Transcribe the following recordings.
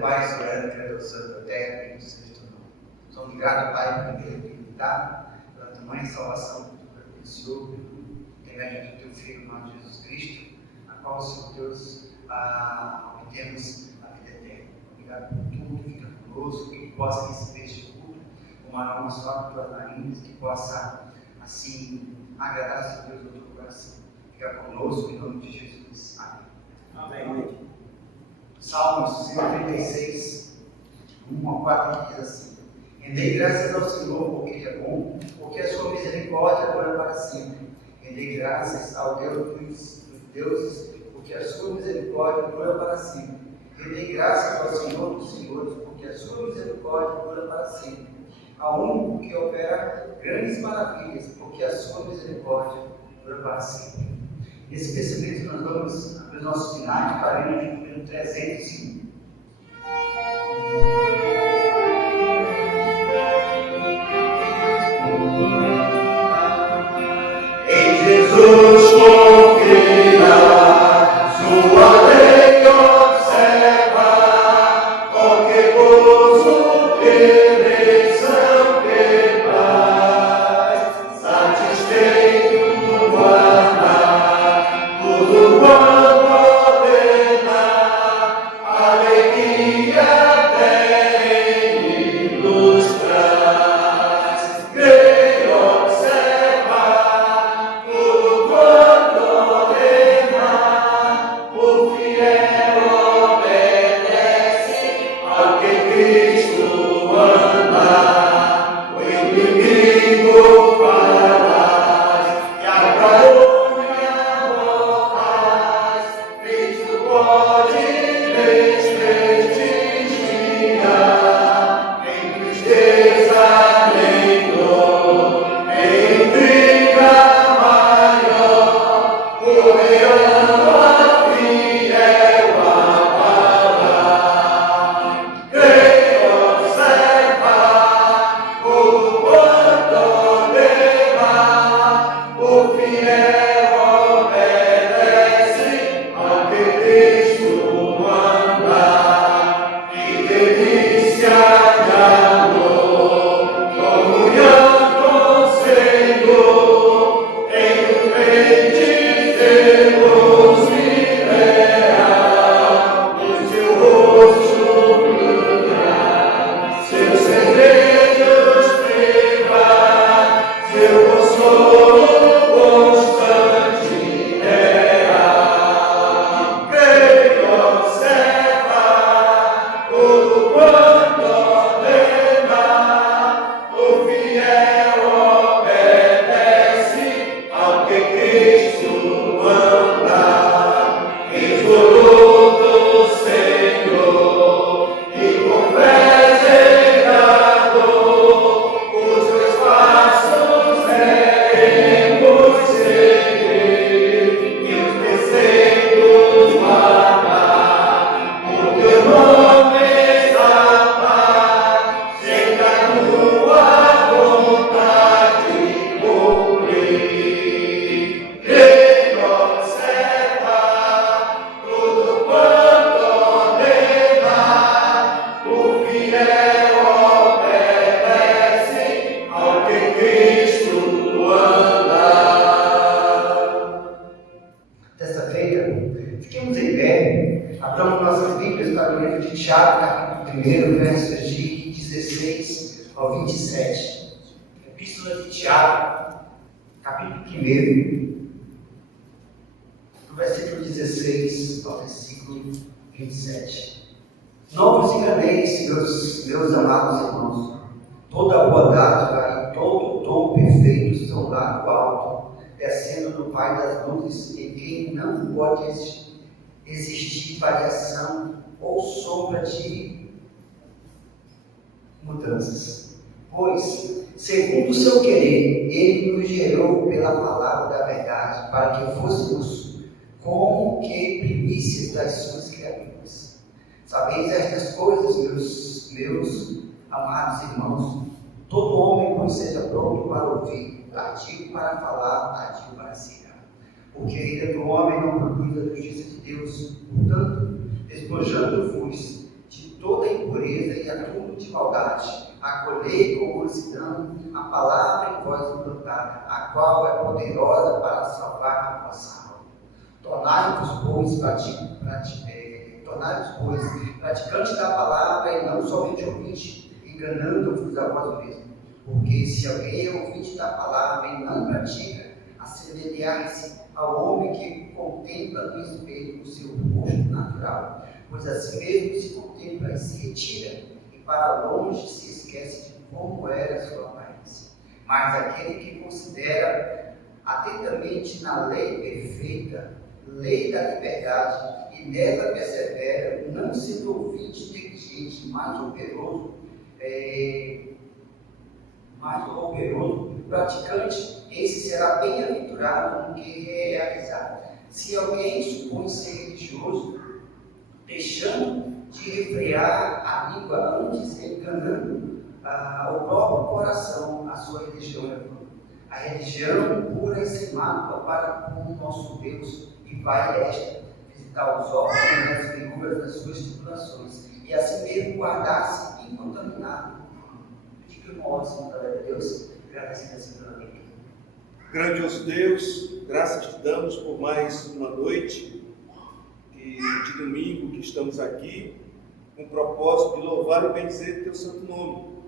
Pai, soberano, Criador Santo da terra, bendito seja teu nome. Somos gratos, Pai, por ter limitado, pela tamanha salvação do Senhor, pelo intermédio do teu Filho, nosso Jesus Cristo, a qual, Senhor Deus, obtemos a vida eterna. Obrigado por tudo, fica conosco, que possa receber este culto, com uma alma só de tuas narinas, que possa, assim, agradar, Senhor Deus, no teu coração. Fica conosco, em nome de Jesus. Amém. Amém. Salmos 136, 1 a 4 diz assim: Rendei graças ao Senhor, porque Ele é bom, porque a sua misericórdia dura para sempre. Rendei graças ao Deus dos deuses, porque a sua misericórdia dura para sempre. Rendei graças ao Senhor dos senhores, porque a sua misericórdia dura para sempre. Ao único que opera grandes maravilhas, porque a sua misericórdia dura para sempre. Nesse pensamento nós vamos abrir os nossos finais para o número 301. Em Jesus confia, sua lei observa, qualquer gozo eleição que faz, satisfeito guardar tudo quanto ordena, alegria tem nos traz. Creio, observa tudo quanto ordena, o fiel obedece ao que Cristo manda. O inimigo farás e a calúnia morrais. Cristo pode desprestigir, nem tristeza nem dor, nem intriga maior, o leão a fiel abalar. Creio, observa o quanto ordena, o fiel obedece ao que Cristo manda. Que delícia de amor, comunhão com o Senhor, em um crente zeloso e leal, no seu rosto brilhar, seus segredos privar, seu consolo constante e real. Creio, observa tudo quanto ordena, o fiel obedece ao que Cristo manda. Resoluto, Senhor, e com fé zelador, os teus passos queremos seguir, e os preceitos guardar, o teu nome exaltar, sempre a tua vontade cumprir. Creio, observa tudo quanto ordena, o fiel obedece ao que Cristo manda. Terça-feira, fiquemos em pé, abramos nossas Bíblias para o livro de Tiago, capítulo 1, versos de 16 ao 27. Epístola de Tiago, capítulo 1, do versículo 16 ao versículo 27. Não vos enganeis, meus amados irmãos, toda boa dádiva e todo dom perfeito são lá do alto, descendo do Pai das luzes, em quem não pode existir variação ou sombra de mudanças. Pois, segundo o seu querer, Ele nos gerou pela palavra da verdade, para que fôssemos como que primícias das suas criaturas. Sabeis estas coisas, meus amados irmãos, todo homem, pois, seja pronto para ouvir, tardio para falar, tardio para se irar. Porque a ira do homem não produz a justiça de Deus. Portanto, despojando-vos de toda tudo de maldade, acolhei com mansidão a palavra em voz implantada, a qual é poderosa para salvar a vossa alma. Tornai-vos, pois, praticantes da palavra e não somente ouvintes, enganando-vos a vós mesmos. Porque se alguém é ouvinte da palavra e não pratica, assemelhar-se ao homem que contempla no espelho o seu rosto natural, pois assim mesmo se contempla e se retira, e para longe se esquece de como era a sua aparência. Mas aquele que considera atentamente na lei perfeita, lei da liberdade, e nela persevera, não sendo ouvinte negligente, mais operoso, praticante, esse será bem-aventurado no que realizar. Se alguém supõe ser religioso, deixando de refrear a língua, antes enganando o próprio coração, a sua religião é vã. A religião pura e sem mácula para com o nosso Deus, e vai esta, visitar os órgãos e as figuras das suas tribulações, e assim mesmo guardar-se incontaminado. De modo, Senhor, glória a Deus, agradecido pela vida. Grandioso Deus, graças te damos por mais uma noite de domingo que estamos aqui, com o propósito de louvar e bendizer o teu santo nome.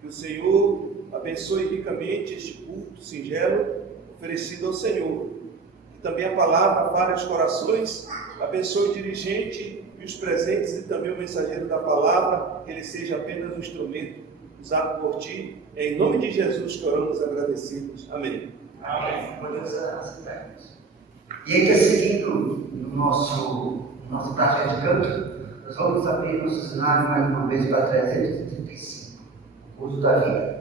Que o Senhor abençoe ricamente este culto singelo oferecido ao Senhor. Que também a palavra fale aos corações, abençoe o dirigente e os presentes e também o mensageiro da palavra, que ele seja apenas um instrumento usado por ti. É em nome de Jesus que oramos agradecidos. Amém. Amém. Podemos aceitarmos. E aí, seguindo no nosso projeto de canto, nós vamos abrir nosso cenário mais uma vez para 335, o uso da vida.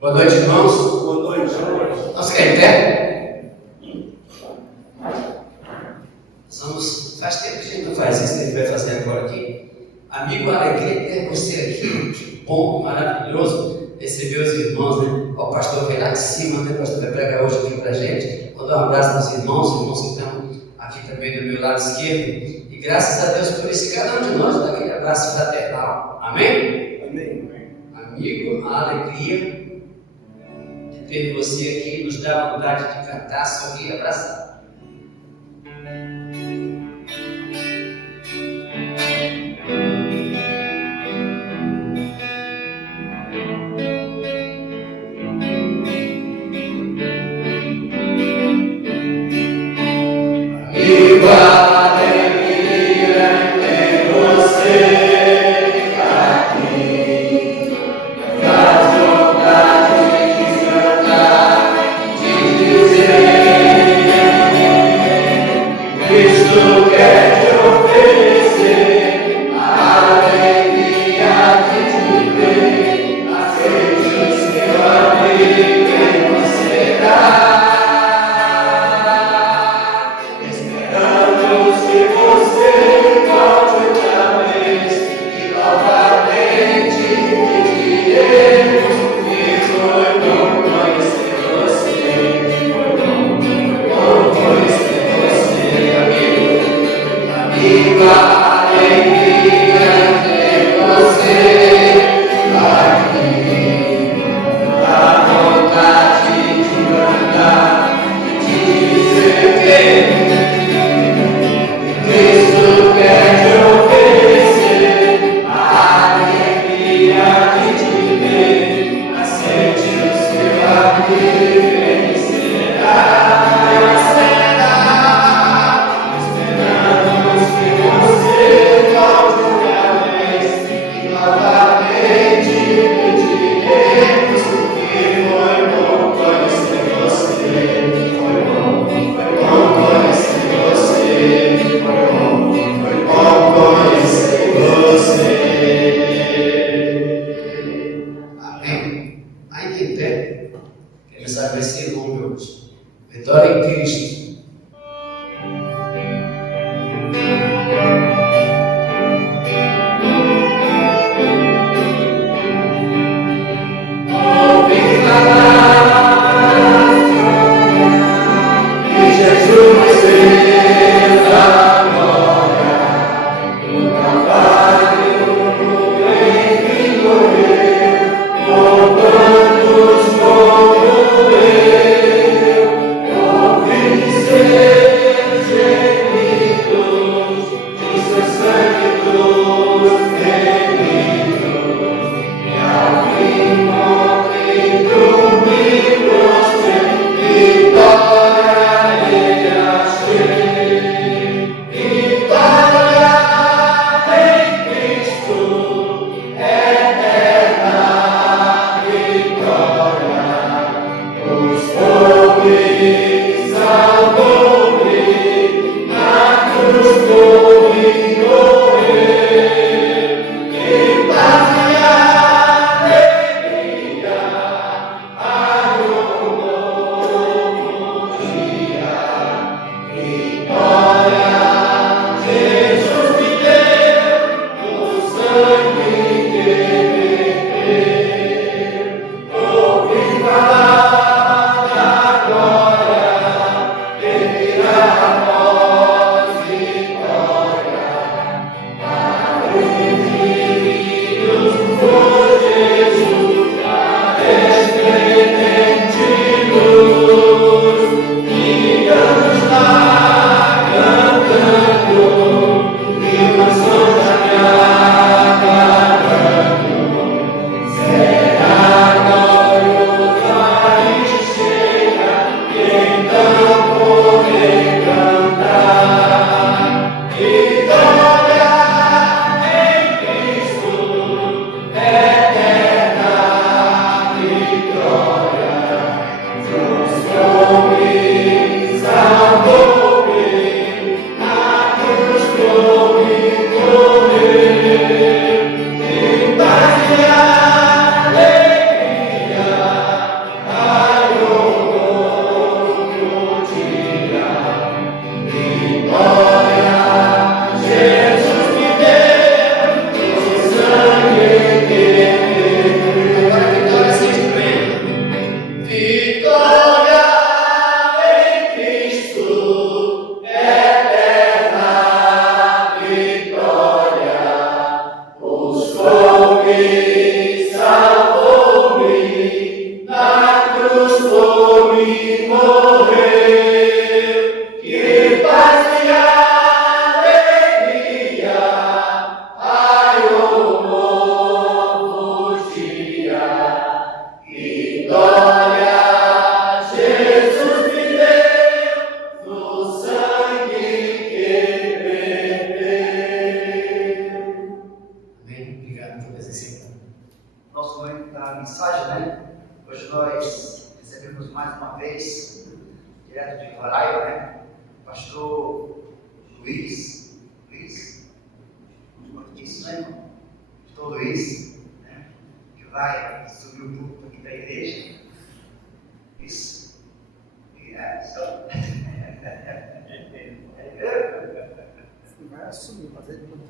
Boa noite, irmãos. Boa noite. Vamos ficar em pé? Faz tempo que a gente não faz isso, a gente vai fazer agora aqui. Amigo, a alegria ter você aqui. Que bom, maravilhoso receber os irmãos, né? O pastor veio lá de cima, né? O pastor vai pregar hoje aqui pra gente. Vou dar um abraço aos irmãos que estão aqui também do meu lado esquerdo. E graças a Deus por isso, cada um de nós dá aquele abraço fraternal. Amém? Amém. Amigo, a alegria de ter você aqui nos dá vontade de cantar, sorrir e abraçar. Dizer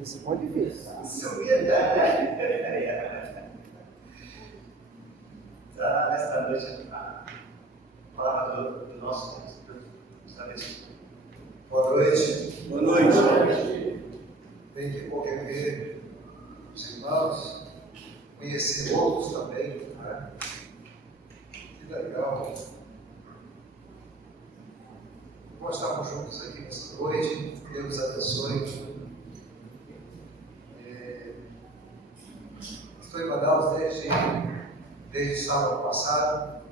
Você pode ver. Nesta noite, a palavra do nosso Deus. Boa noite. Boa noite. Bem que poder ver os irmãos, conhecer outros também. Né? Que legal. Nós estamos juntos aqui nesta noite. Deus abençoe. Estou em Manaus desde sábado passado.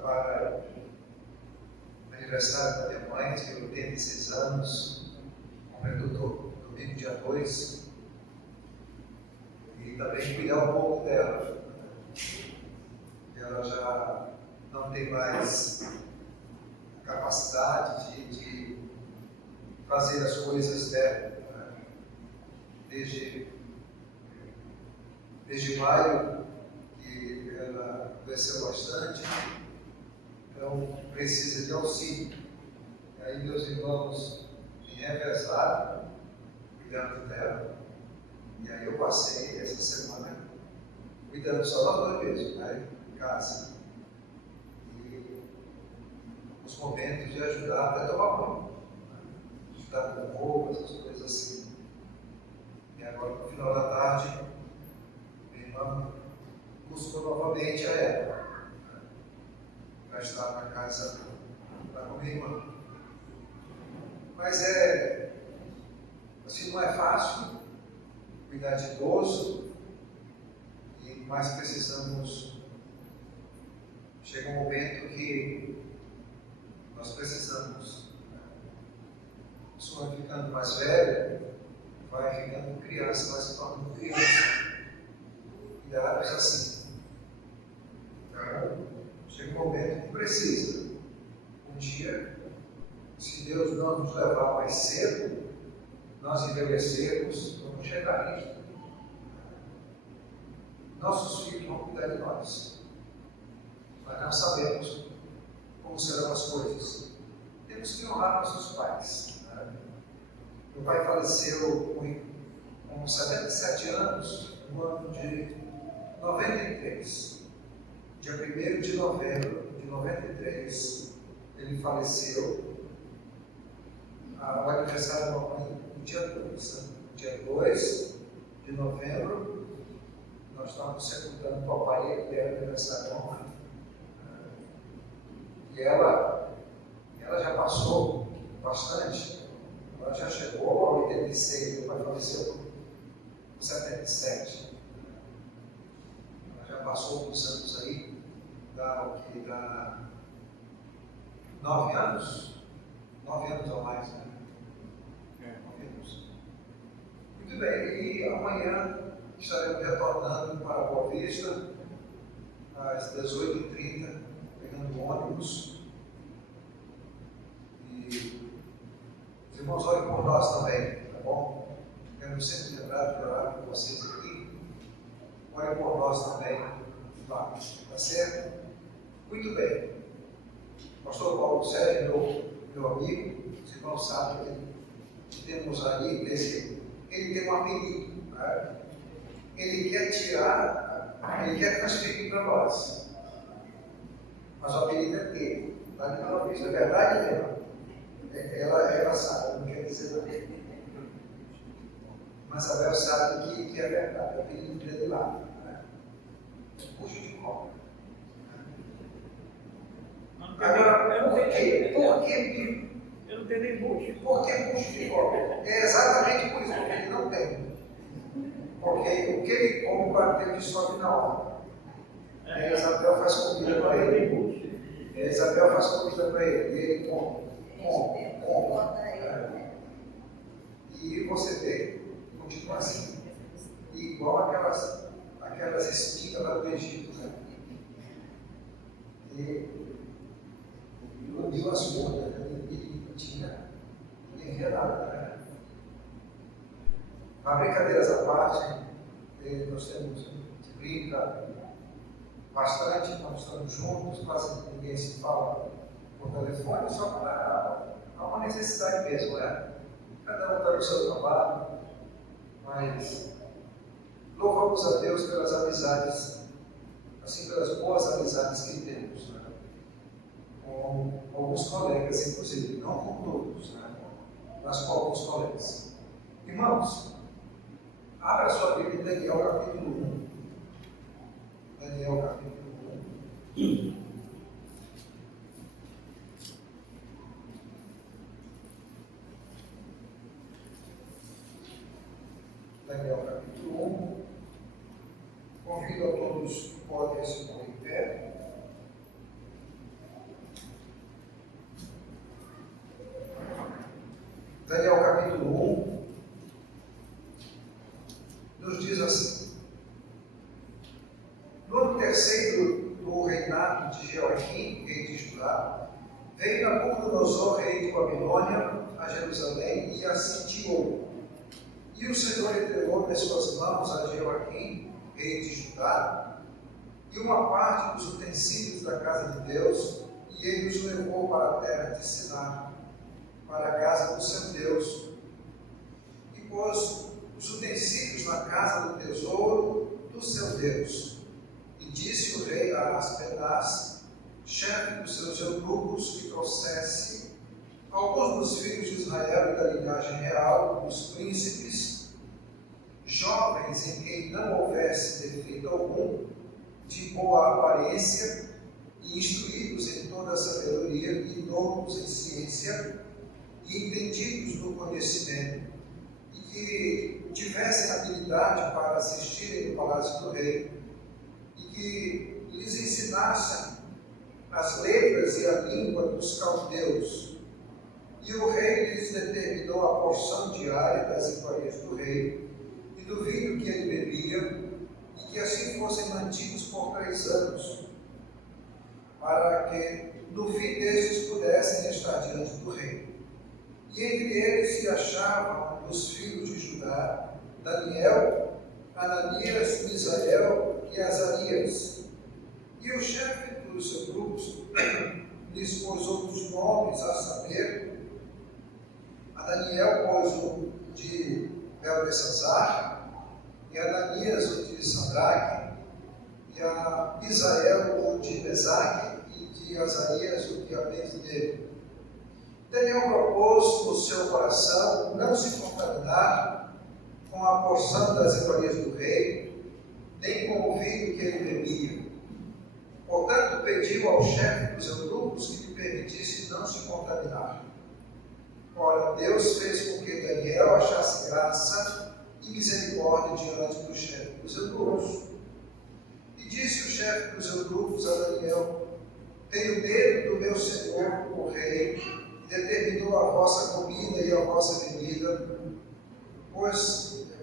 Para o aniversário da minha mãe, que tem 86 anos, completou domingo dia 2. E também cuidar um pouco dela. Ela já não tem mais capacidade de fazer as coisas dela. Desde maio, que ela cresceu bastante, então precisa de auxílio. E aí meus irmãos me revezaram, cuidando dela, e aí eu passei essa semana cuidando só nós dois mesmo, né, em casa. E os momentos de ajudar até tomar banho, né? Ajudar com roupa, essas coisas assim. E agora, no final da tarde, minha irmã buscou novamente a ela, para estar na casa da minha irmã. Mas assim, não é fácil cuidar de idoso, e mais precisamos. Chega um momento que nós precisamos. A pessoa vai ficando mais velha, vai ficando criança, vai se tornando criança. E ela é assim. Então, chega um momento que precisa. Um dia, se Deus não nos levar mais cedo, nós envelhecermos, vamos chegar nisso. Nossos filhos vão cuidar de nós. Mas não sabemos como serão as coisas. Temos que honrar nossos pais. Né? Meu pai faleceu com 77 anos, no ano de 93. Dia 1º de novembro de 93, ele faleceu. O aniversário da mamãe no dia 2. Né? Dia 2 de novembro, nós estávamos sepultando o papai, que era aniversário da mamãe. E ela já passou bastante. Ela já chegou a 86, meu pai faleceu com 77. Ela já passou alguns anos aí, dá 9 anos? 9 anos ou mais, né? 9 anos. Muito bem, e amanhã estaremos retornando para Boa Vista, às 18h30, pegando o ônibus. E os irmãos orem por nós também, tá bom? Quero sempre lembrar de orar por vocês aqui. Orem por nós também, tá certo? Muito bem. Pastor Paulo Sérgio, meu amigo, os irmãos sabem que temos ali ele tem um apelido. Né? Ele quer ele quer transferir para nós. Mas o apelido é dele. Está de uma vez. É verdade dela. Ela sabe, não quer dizer nada. Mas a Bel sabe que é verdade. O apelido dele lá. Né? Puxa de cobra. Agora, eu não tenho por que eu não tenho nem bucho. Por que puxa de cobra? É exatamente por isso, porque ele não tem. Porque o que ele come bateu de sobe na hora. A Isabel faz comida para ele. A Isabel faz comida para ele. E ele come. E você vê, continua assim. Igual aquelas espigas lá do Egito. Né? E uniu as pontas, né? E tinha nada. Né? Mas brincadeiras à parte, nós temos que brincar bastante quando estamos juntos, quase ninguém se fala por telefone, só para há uma necessidade mesmo, né? Cada um está no seu trabalho, mas louvamos a Deus pelas amizades, assim pelas boas amizades que temos, né? Com alguns colegas, inclusive, não com todos, né? Mas com alguns colegas. Irmãos, abra sua Bíblia em Daniel capítulo 1. Daniel capítulo 1. Daniel capítulo 1. Convido a todos que podem se pôr em pé. Daniel capítulo 1 nos diz assim: no ano terceiro do reinado de Jeoaquim, rei de Judá, veio Nabucodonosor, rei de Babilônia, a Jerusalém e a sitiou. E o Senhor entregou nas suas mãos a Jeoaquim, rei de Judá, e uma parte dos utensílios da casa de Deus, e ele os levou para a terra de Siná, para a casa do seu Deus, e pôs os utensílios na casa do tesouro do seu Deus. E disse o rei a Aspenaz, chefe dos seus eunucos, que trouxesse alguns dos filhos de Israel e da linhagem real, dos príncipes, jovens em quem não houvesse defeito algum, de boa aparência, e instruídos em toda a sabedoria, e doutos em ciência, e entendidos no conhecimento, e que tivessem habilidade para assistirem no palácio do rei, e que lhes ensinassem as letras e a língua dos caldeus. E o rei lhes determinou a porção diária das iguarias do rei, e do vinho que ele bebia, e que assim fossem mantidos por 3 anos, para que no fim destes pudessem estar diante do rei. E entre eles se achavam dos filhos de Judá, Daniel, Ananias, Misael e Azarias. E o chefe dos seus grupos lhes pôs outros nomes, a saber, a Daniel pôs o de Beltesazar, e a Ananias o de Sadraque, e a Misael o de Mesaque, e de Azarias o de Abed-nego. Daniel propôs no seu coração não se contaminar com a porção das iguarias do rei, nem com o vinho que ele bebia. Portanto, pediu ao chefe dos eunucos que lhe permitisse não se contaminar. Ora, Deus fez com que Daniel achasse graça e misericórdia diante do chefe dos eunucos. E disse o chefe dos eunucos a Daniel: tenho medo do meu senhor, o rei, determinou a vossa comida e a vossa bebida,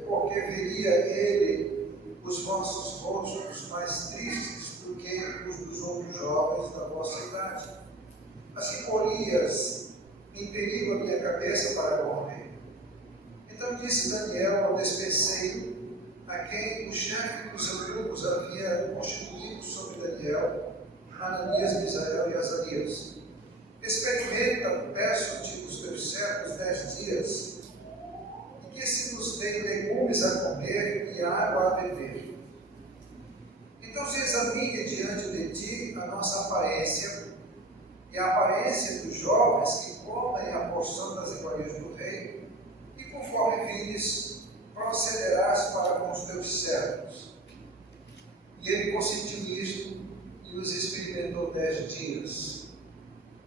porque veria ele os vossos rostos mais tristes do que os dos outros jovens da vossa idade. Assim porias em perigo a minha cabeça para morrer. Então disse Daniel ao despenseiro, a quem o chefe dos eunucos havia constituído sobre Daniel, Ananias, Misael e Azarias: experimenta, peço-te, os teus servos 10 dias, e que se nos dê legumes a comer e água a beber. Então se examine diante de ti a nossa aparência e a aparência dos jovens que comem a porção das iguarias do rei, e conforme vires, procederás para com os teus servos. E ele consentiu isto e os experimentou 10 dias.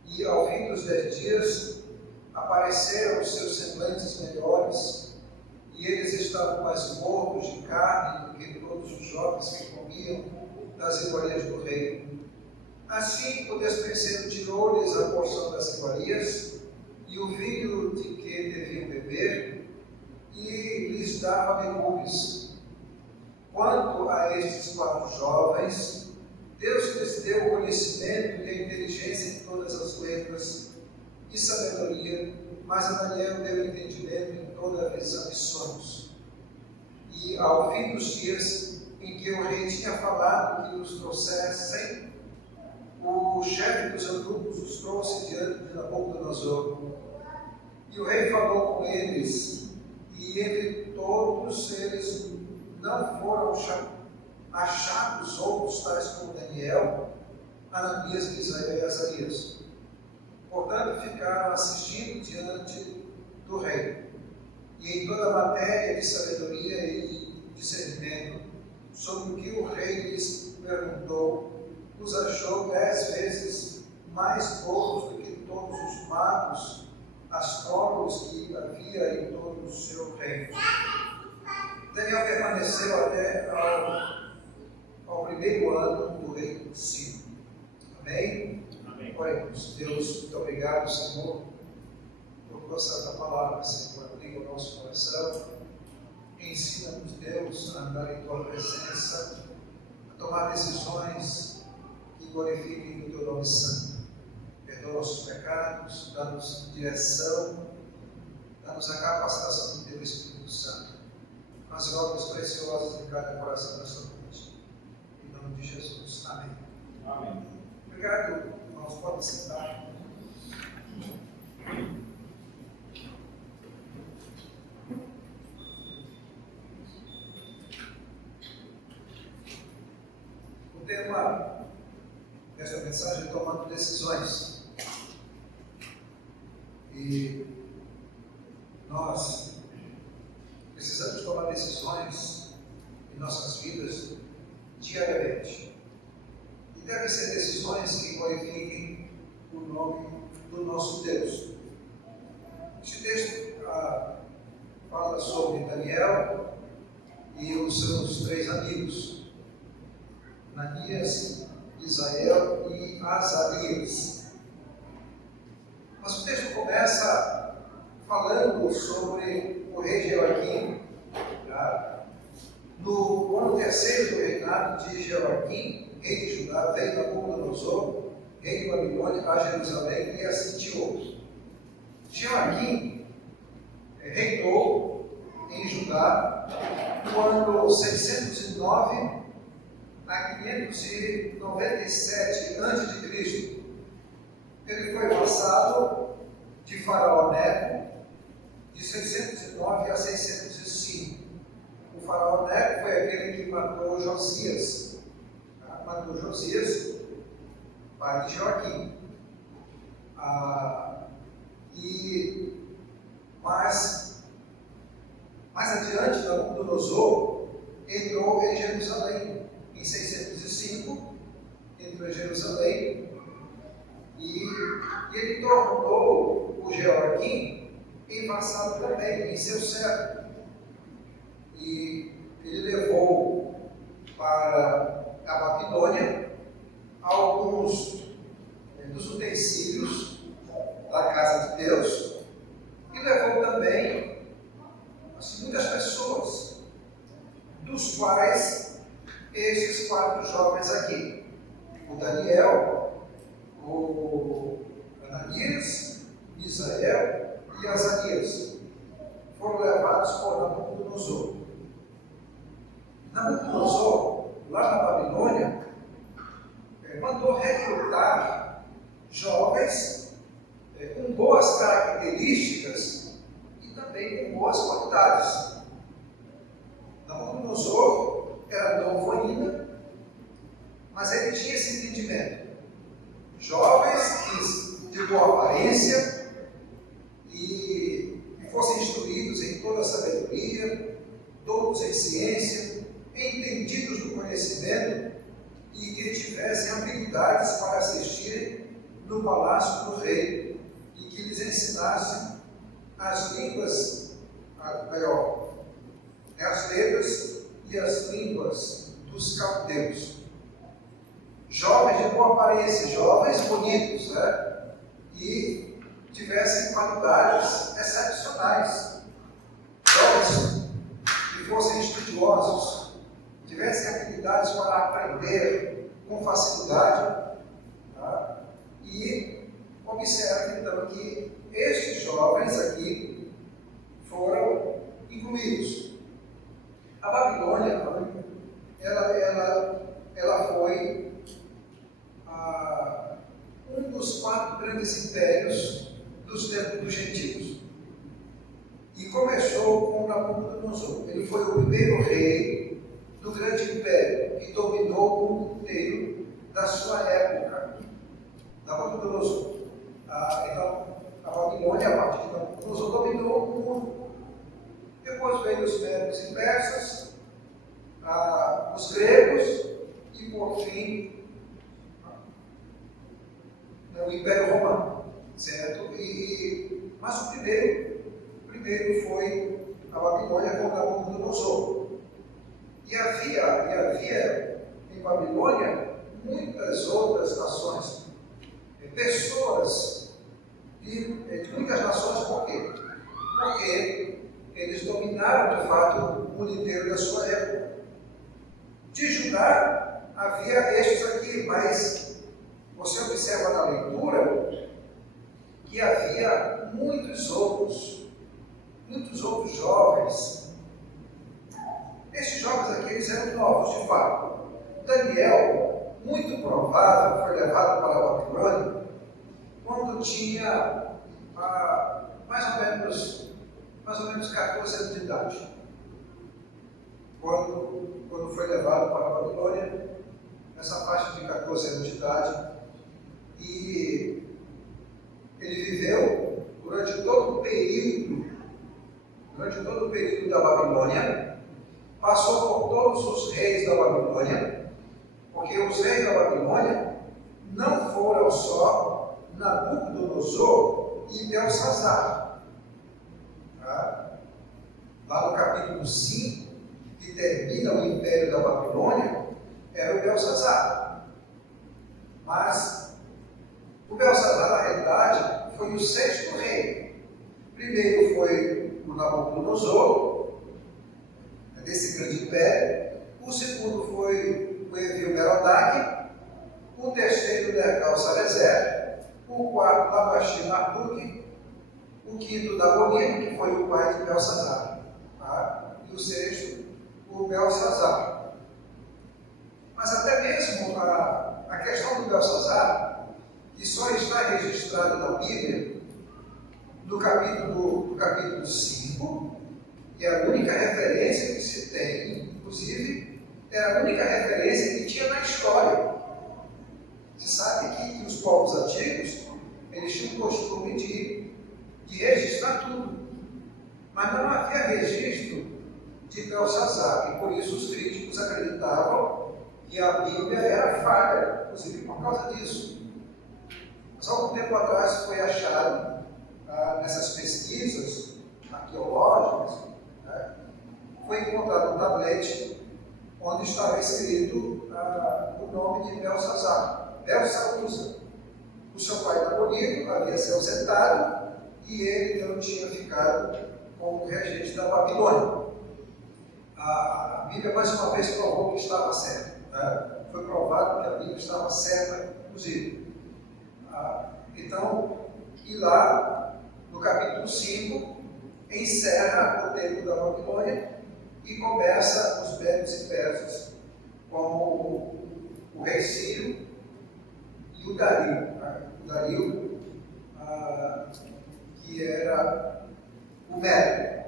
E ao fim dos 10 dias, apareceram os seus semblantes melhores, e eles estavam mais gordos de carne do que todos os jovens que comiam das iguarias do rei. Assim, o despenseiro tirou-lhes a porção das iguarias e o vinho de que deviam beber, e lhes dava legumes. Quanto a estes 4 jovens, Deus lhes deu o conhecimento e a inteligência em todas as letras e sabedoria, mas a Daniel deu entendimento em toda a visão e sonhos. E ao fim dos dias em que o rei tinha falado que os trouxessem, o chefe dos eunucos os trouxe diante de Nabucodonosor. E o rei falou com eles, e entre todos eles não foram achados outros tais como Daniel, Ananias, Misael e Azarias. Portanto, ficaram assistindo diante do rei. E em toda a matéria de sabedoria e discernimento, sobre o que o rei lhes perguntou, os achou 10 vezes mais bons do que todos os magos, astrólogos que havia em todo o seu reino. Daniel permaneceu até ao primeiro ano do rei Ciro. Amém? Amém. Oremos. Deus, muito obrigado, Senhor, por tua santa palavra, Senhor. Abriga o nosso coração. Ensina-nos, Deus, a andar em tua presença, a tomar decisões que glorifiquem o teu nome santo. Perdoa nossos pecados, dá-nos direção, dá-nos a capacitação do teu Espírito Santo. As obras preciosas de cada coração nesta noite. Em nome de Jesus. Amém. Amém. Obrigado, irmãos. Podem sentar. O tema desta mensagem é tomando decisões. E nós precisamos tomar decisões em nossas vidas diariamente. E devem ser decisões que glorifiquem o nome do nosso Deus. Este texto fala sobre Daniel e os seus 3 amigos, Ananias, Misael e Azarias. Mas o texto começa falando sobre o rei Jeoaquim. No ano 3º do reinado de Jeoaquim, rei de Judá, veio Nabucodonosor, rei de Babilônia, a Jerusalém e a sitiou. Jeoaquim reinou em Judá no ano 609 a 597 a.C. Ele foi vassalo de Faraó Neco de 609 a 605. O Faraó Neco foi aquele que matou Josias. Matou Josias, pai de Joaquim. Mas mais adiante, Nabucodonosor entrou em Jerusalém. Em 605, entrou em Jerusalém e ele tornou o Jeoaquim em vassalo também, em seu servo. E ele levou para a Babilônia alguns dos utensílios da casa de Deus e levou também muitas pessoas, dos quais estes 4 jovens aqui, o Daniel, o Ananias, Misael e Azarias, foram levados por Nabucodonosor. Nabucodonosor, lá na Babilônia, mandou recrutar jovens com boas características e também com boas outras qualidades. Nabucodonosor era novo ainda, mas ele tinha esse entendimento. Jovens de boa aparência e fossem instruídos em toda a sabedoria, todos em ciência, entendidos do conhecimento e que tivessem habilidades para assistirem no palácio do rei e que lhes ensinassem as línguas, as letras e as línguas dos caldeus. Jovens de boa aparência, jovens bonitos, e tivessem qualidades excepcionais. Jovens que fossem estudiosos, tivessem habilidades para aprender com facilidade. E observe então que estes jovens aqui foram incluídos. A Babilônia, ela foi um dos 4 grandes impérios dos tempos dos gentios. E começou com Nabucodonosor. Ele foi o primeiro rei do grande império que dominou o mundo inteiro da sua época. Nabucodonosor. Então, a Babilônia, a partir de Nabucodonosor, dominou o mundo. Depois veio os medos e persas, os gregos e, por fim, o Império Romano, certo? Mas o primeiro foi a Babilônia com Nabucodonosor. E havia em Babilônia muitas outras nações, pessoas de muitas nações. Por quê? Porque eles dominaram de fato o mundo inteiro da sua época. De Judá havia estes aqui, mas você observa na leitura que havia muitos outros jovens. Esses jovens aqui, eles eram novos, de fato. Daniel, muito provável, foi levado para a Babilônia quando tinha mais ou menos 14 anos de idade. Quando foi levado para a Babilônia, nessa faixa de 14 anos de idade, e ele viveu durante todo o período da Babilônia, passou por todos os reis da Babilônia, porque os reis da Babilônia não foram só Nabucodonosor e Belsazar. Lá no capítulo 5, que termina o império da Babilônia, era o Belsazar. Mas o Belsazar, na realidade, foi o 6º rei. Primeiro foi o Nabucodonosor, desse grande império. O segundo foi o Evil-Merodach. O terceiro, Nergal-Sarezer. O quarto, Labashir-Marduk. O quinto, Dabonino, que foi o pai de Belsazar. E o sexto, o Belsazar. Mas até mesmo a questão do Belsazar, que só está registrada na Bíblia, no capítulo 5, que é a única referência que se tem, inclusive, é a única referência que tinha na história. Você sabe que os povos antigos, eles tinham o costume de registrar tudo, mas não havia registro de Belsazar, e por isso os críticos acreditavam que a Bíblia era falha, inclusive por causa disso. Mas algum tempo atrás foi achado, nessas pesquisas arqueológicas, foi encontrado um tablete onde estava escrito o nome de Belsazar, Belsaúza. O seu pai Nabonino havia se ausentado e ele não tinha ficado como regente da Babilônia. A Bíblia mais uma vez provou que estava certa. Foi provado que a Bíblia estava certa, inclusive. Então, e lá no capítulo 5, encerra o tempo da Babilônia e começa os medos e persas, como o rei Ciro e o Dario. O Dario, que era o Medo.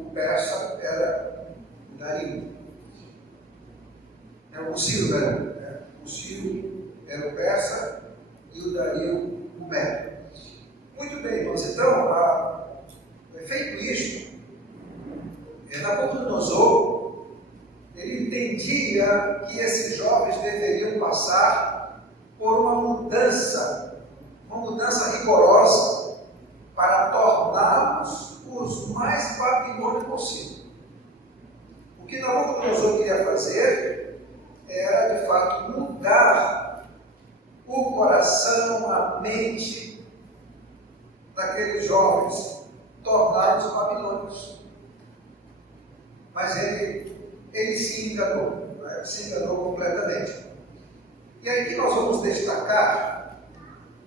o persa era o Dario. O Ciro, né? O Ciro era o persa e o Dario o Médio. Muito bem, irmãos. Então, feito isto, Nabucodonosor, ele entendia que esses jovens deveriam passar por uma mudança rigorosa para torná-los os mais babilônicos possível. O que Nabucodonosor queria fazer era, de fato, mudar o coração, a mente daqueles jovens, torná-los babilônicos. Mas ele se enganou, né? Se enganou completamente. E aí que nós vamos destacar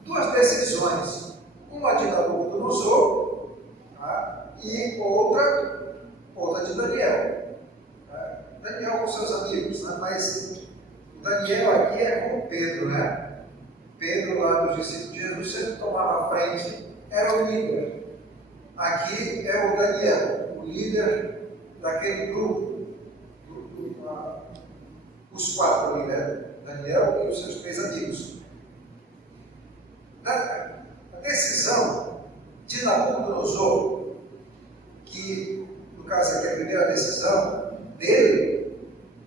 duas decisões, uma de Nabucodonosor, tá? E outra de Daniel. Tá? Daniel com seus amigos, né? Mas o Daniel aqui é como Pedro, né? Pedro, lá dos discípulos de Jesus, sempre tomava a frente, era o líder. Aqui é o Daniel, o líder daquele grupo, os quatro ali, né? Daniel e os seus 3 amigos. A decisão de Nabucodonosor, que no caso aqui é a primeira decisão dele,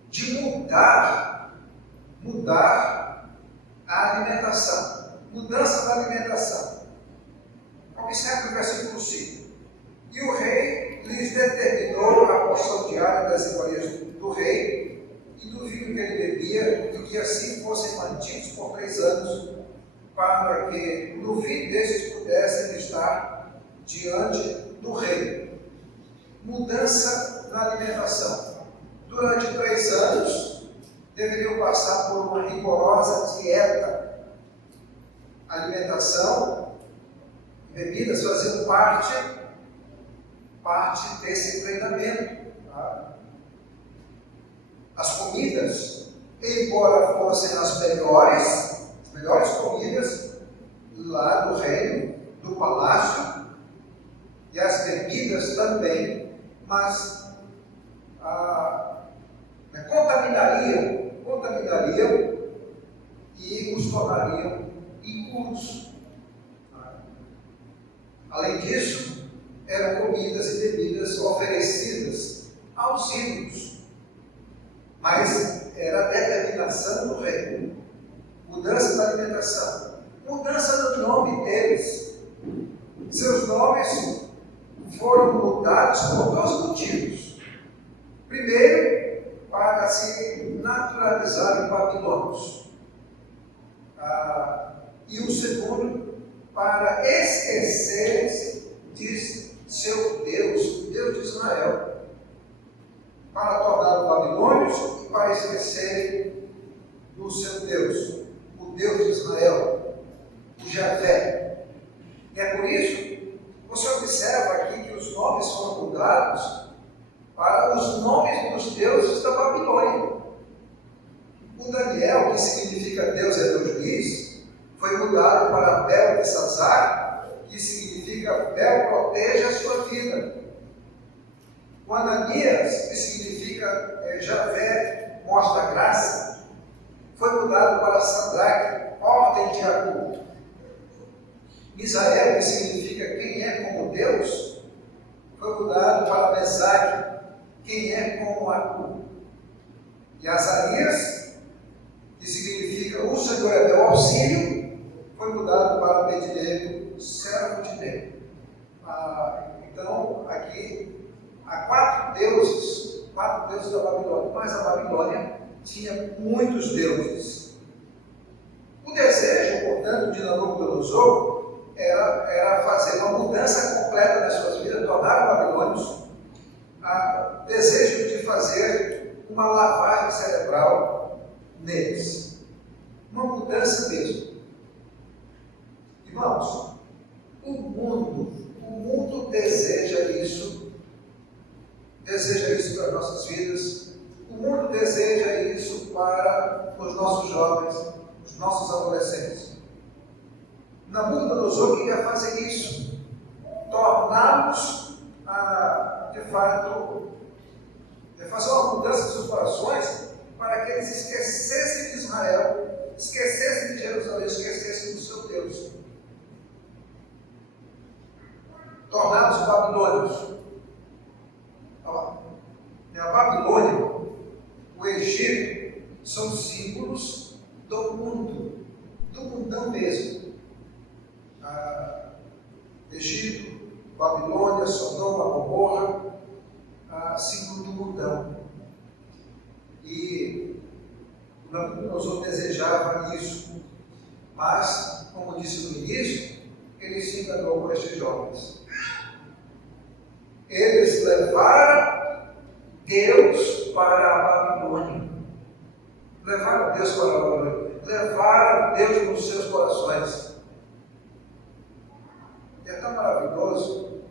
de mudar a alimentação, mudança da alimentação. Observe o versículo 5. E o rei lhes determinou a porção diária das iguarias do rei e do vinho que ele bebia, e que assim fossem mantidos por 3 anos, para que no fim destes pudessem estar diante do rei. Mudança na alimentação. Durante 3 anos, deveriam passar por uma rigorosa dieta. Alimentação, bebidas fazendo parte desse treinamento. Tá? As comidas, embora fossem as melhores comidas lá do reino, do palácio, e as bebidas também, mas contaminariam e os tornariam impuros. Além disso, eram comidas e bebidas oferecidas aos ídolos, mas era a determinação do rei. Mudança da alimentação, mudança do nome deles. Seus nomes foram mudados por 2 motivos. Primeiro, para se naturalizarem babilônios. E o segundo, para esquecerem-se de seu Deus, o Deus de Israel. Para tornar babilônios e para esquecerem do seu Deus, o Deus de Israel, o Javé. E é por isso que você observa aqui que os nomes foram mudados para os nomes dos deuses da Babilônia. O Daniel, que significa Deus é meu juiz, foi mudado para Beltesazar, que significa Bel protege a sua vida. O Ananias, que significa Javé mostra graça, foi mudado para Sadraque, ordem de Acu. Misael, que significa quem é como Deus, foi mudado para Mesaque, quem é como Acu. E Azarias, que significa o Senhor é meu auxílio, foi mudado para Abednego, servo de Deus. Então, aqui há 4 deuses da Babilônia, mas a Babilônia tinha muitos deuses. O desejo, portanto, de Nabucodonosor era fazer uma mudança completa nas suas vidas, tornar os babilônios, desejo de fazer uma lavagem cerebral neles. Uma mudança mesmo. Irmãos, o mundo deseja isso para as nossas vidas. O mundo deseja isso para os nossos jovens, os nossos adolescentes. Nabucodonosor queria fazer isso, torná-los, de fato, fazer uma mudança nos seus corações para que eles esquecessem de Israel, esquecessem de Jerusalém, esquecessem do seu Deus. Tornar-nos babilônios. A Babilônia, o Egito, são símbolos do mundo, do mundão mesmo. Egito, Babilônia, Sodoma, Gomorra, símbolo do mundão. E Nabucodonosor desejava isso, mas, como disse no início, ele se enganou com estes jovens. Eles levaram Deus para a Babilônia. Levaram Deus para a Babilônia. Levaram Deus nos seus corações. E é tão maravilhoso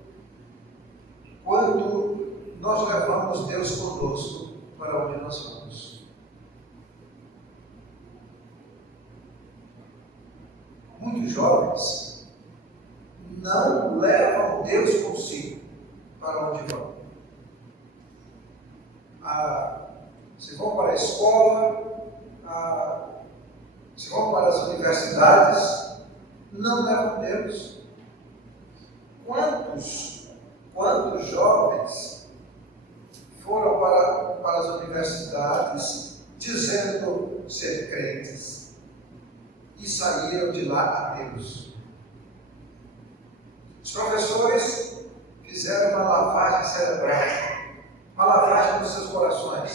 quando nós levamos Deus conosco para onde nós vamos. Muitos jovens não levam Deus consigo para onde vão. Se vão para a escola, se vão para as universidades, não levam Deus. Quantos jovens foram para as universidades dizendo ser crentes e saíram de lá ateus? Os professores fizeram uma lavagem cerebral, uma lavagem nos seus corações.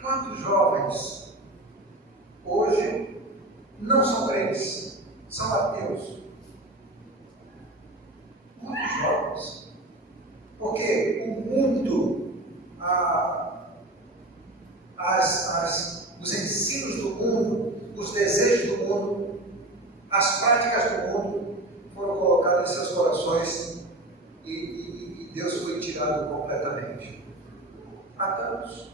Quantos jovens hoje não são crentes, são ateus? Muitos jovens. Porque o mundo, os ensinos do mundo, os desejos do mundo, as práticas do mundo foram colocadas em seus corações e Deus foi tirado completamente. Atamos.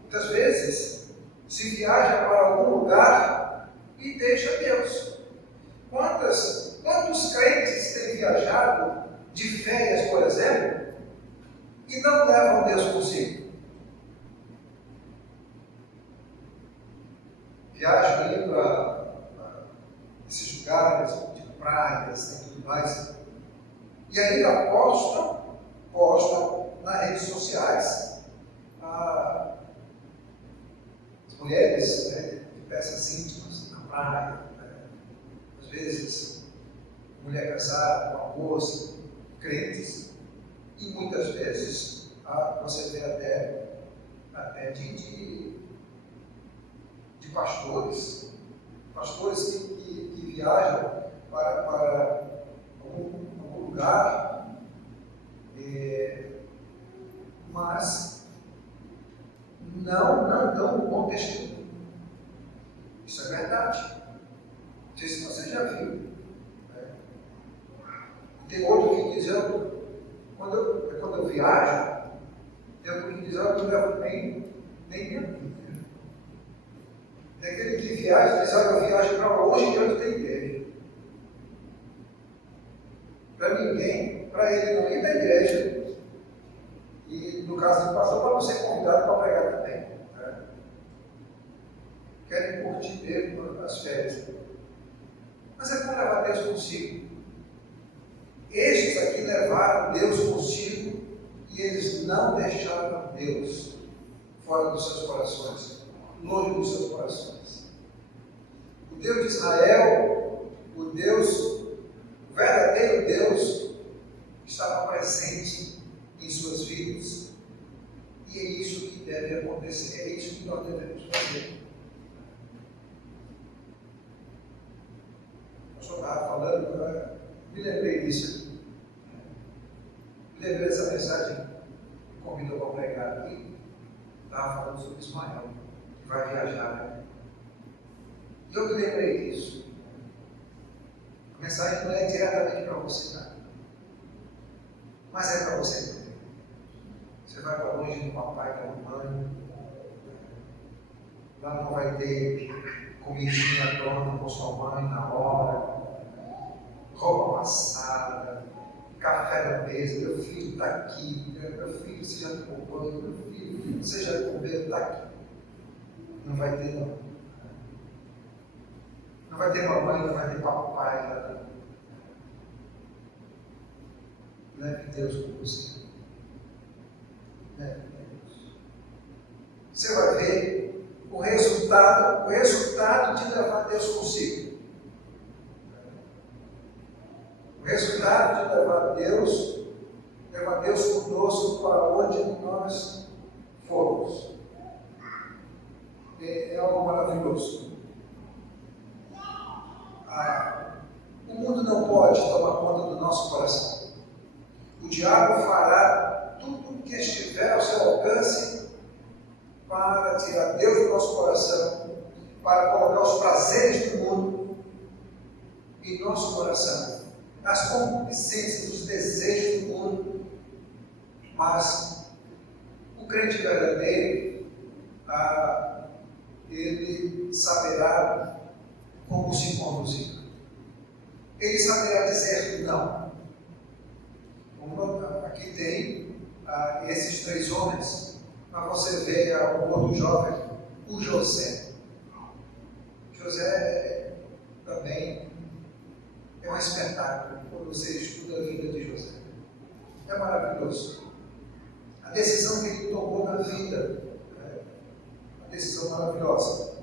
Muitas vezes se viaja para algum lugar e deixa Deus. Quantos crentes têm viajado de férias, por exemplo, e não levam Deus consigo? Viajam indo para esses lugares de praias e tudo mais, e ainda postam nas redes sociais as mulheres, né, de peças íntimas na praia, né? Às vezes mulher casada, uma moça, crentes, e muitas vezes você vê até de pastores que viajam para algum lugar, mas não dão um bom testemunho. Isso é verdade. Não sei se você já viu. Tem outro que diz, quando eu viajo, tem outro que diz, eu não levo nem minha Bíblia. Tem aquele que viaja, diz, eu viajo para longe de onde tem igreja. Para ninguém, para ele não ir na igreja, e no caso do pastor, para não ser convidado para pregar também. Né? Querem curtir mesmo as férias. Mas é bom levar Deus consigo. Estes aqui levaram Deus consigo e eles não deixaram Deus fora dos seus corações, longe dos seus corações. O Deus de Israel, o verdadeiro Deus, estava presente em suas vidas. E é isso que deve acontecer, é isso que nós devemos fazer. Eu só estava falando, me lembrei disso aqui. Me lembrei dessa mensagem que convidou para pregar aqui. Estava falando sobre Ismael, que vai viajar. Né? E eu me lembrei disso. A mensagem não é diretamente para você, não. Mas é para você também. Você vai para longe do papai, da mamãe. Lá não vai ter comidinha pronta com sua mãe na hora. roupa passada, café na mesa, meu filho está aqui, meu filho, você já tomou banho, meu filho, você já comeu, está aqui. Não vai ter, não. Não vai ter mamãe, não vai ter papai. Leve Deus com você. Leve Deus. Você vai ver o resultado de levar Deus consigo. O resultado de levar Deus conosco para onde nós formos. É algo maravilhoso. O mundo não pode tomar conta do nosso coração. O diabo fará tudo o que estiver ao seu alcance para tirar Deus do nosso coração, para colocar os prazeres do mundo em nosso coração, as concupiscências, os desejos do mundo. Mas o crente verdadeiro, ele saberá como se conduzir. Ele saberá dizer não. Como aqui tem esses 3 homens, mas você vê o outro jovem, o José. José também é um espetáculo quando você estuda a vida de José. É maravilhoso. A decisão que ele tomou na vida, uma decisão maravilhosa.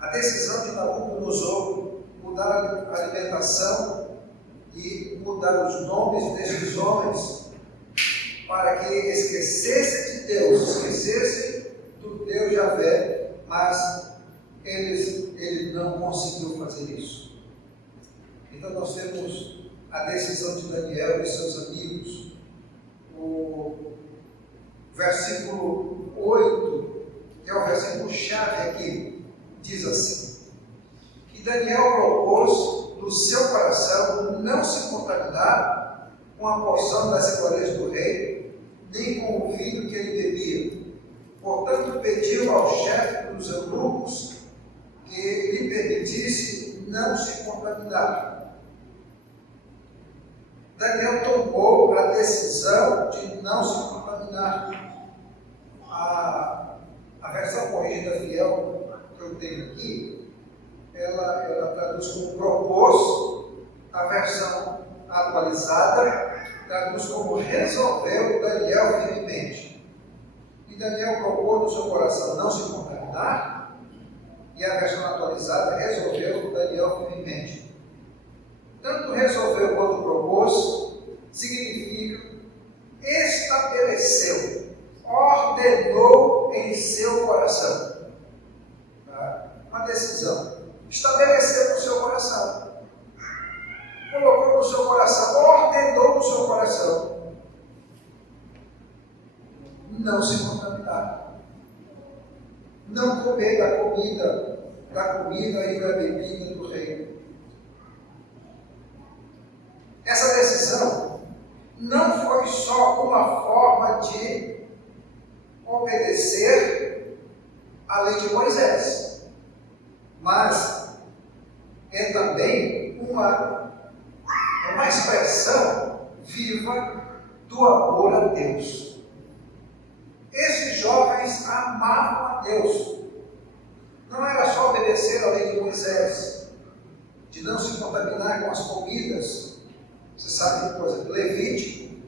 A decisão de Nabucodonosor mudar a alimentação e mudar os nomes desses homens para que esquecesse de Deus, esquecesse do Deus Javé, mas ele não conseguiu fazer isso. Então nós temos a decisão de Daniel e seus amigos. O versículo 8, que é o versículo chave aqui, diz assim: que Daniel propôs no seu coração não se contaminar com a porção das iguarias do rei, nem com o vinho que ele bebia. Portanto, pediu ao chefe dos eunucos que lhe permitisse não se contaminar. Daniel tomou a decisão de não se contaminar. A versão corrigida fiel que eu tenho aqui, ela traduz como propôs. A versão atualizada traduz como resolveu Daniel firmemente. E Daniel propôs no seu coração não se contaminar, e a versão atualizada resolveu Daniel firmemente. Tanto resolveu quanto propôs significa estabeleceu, ordenou em seu coração. Uma decisão. Estabeleceu no seu coração. Colocou no seu coração, ordenou no seu coração. Não se contaminar. Não comer da comida e da bebida do rei. Essa decisão não foi só uma forma de obedecer à lei de Moisés, mas é também uma expressão viva do amor a Deus. Esses jovens amavam a Deus. Não era só obedecer à lei de Moisés, de não se contaminar com as comidas. Você sabe, por exemplo, Levítico,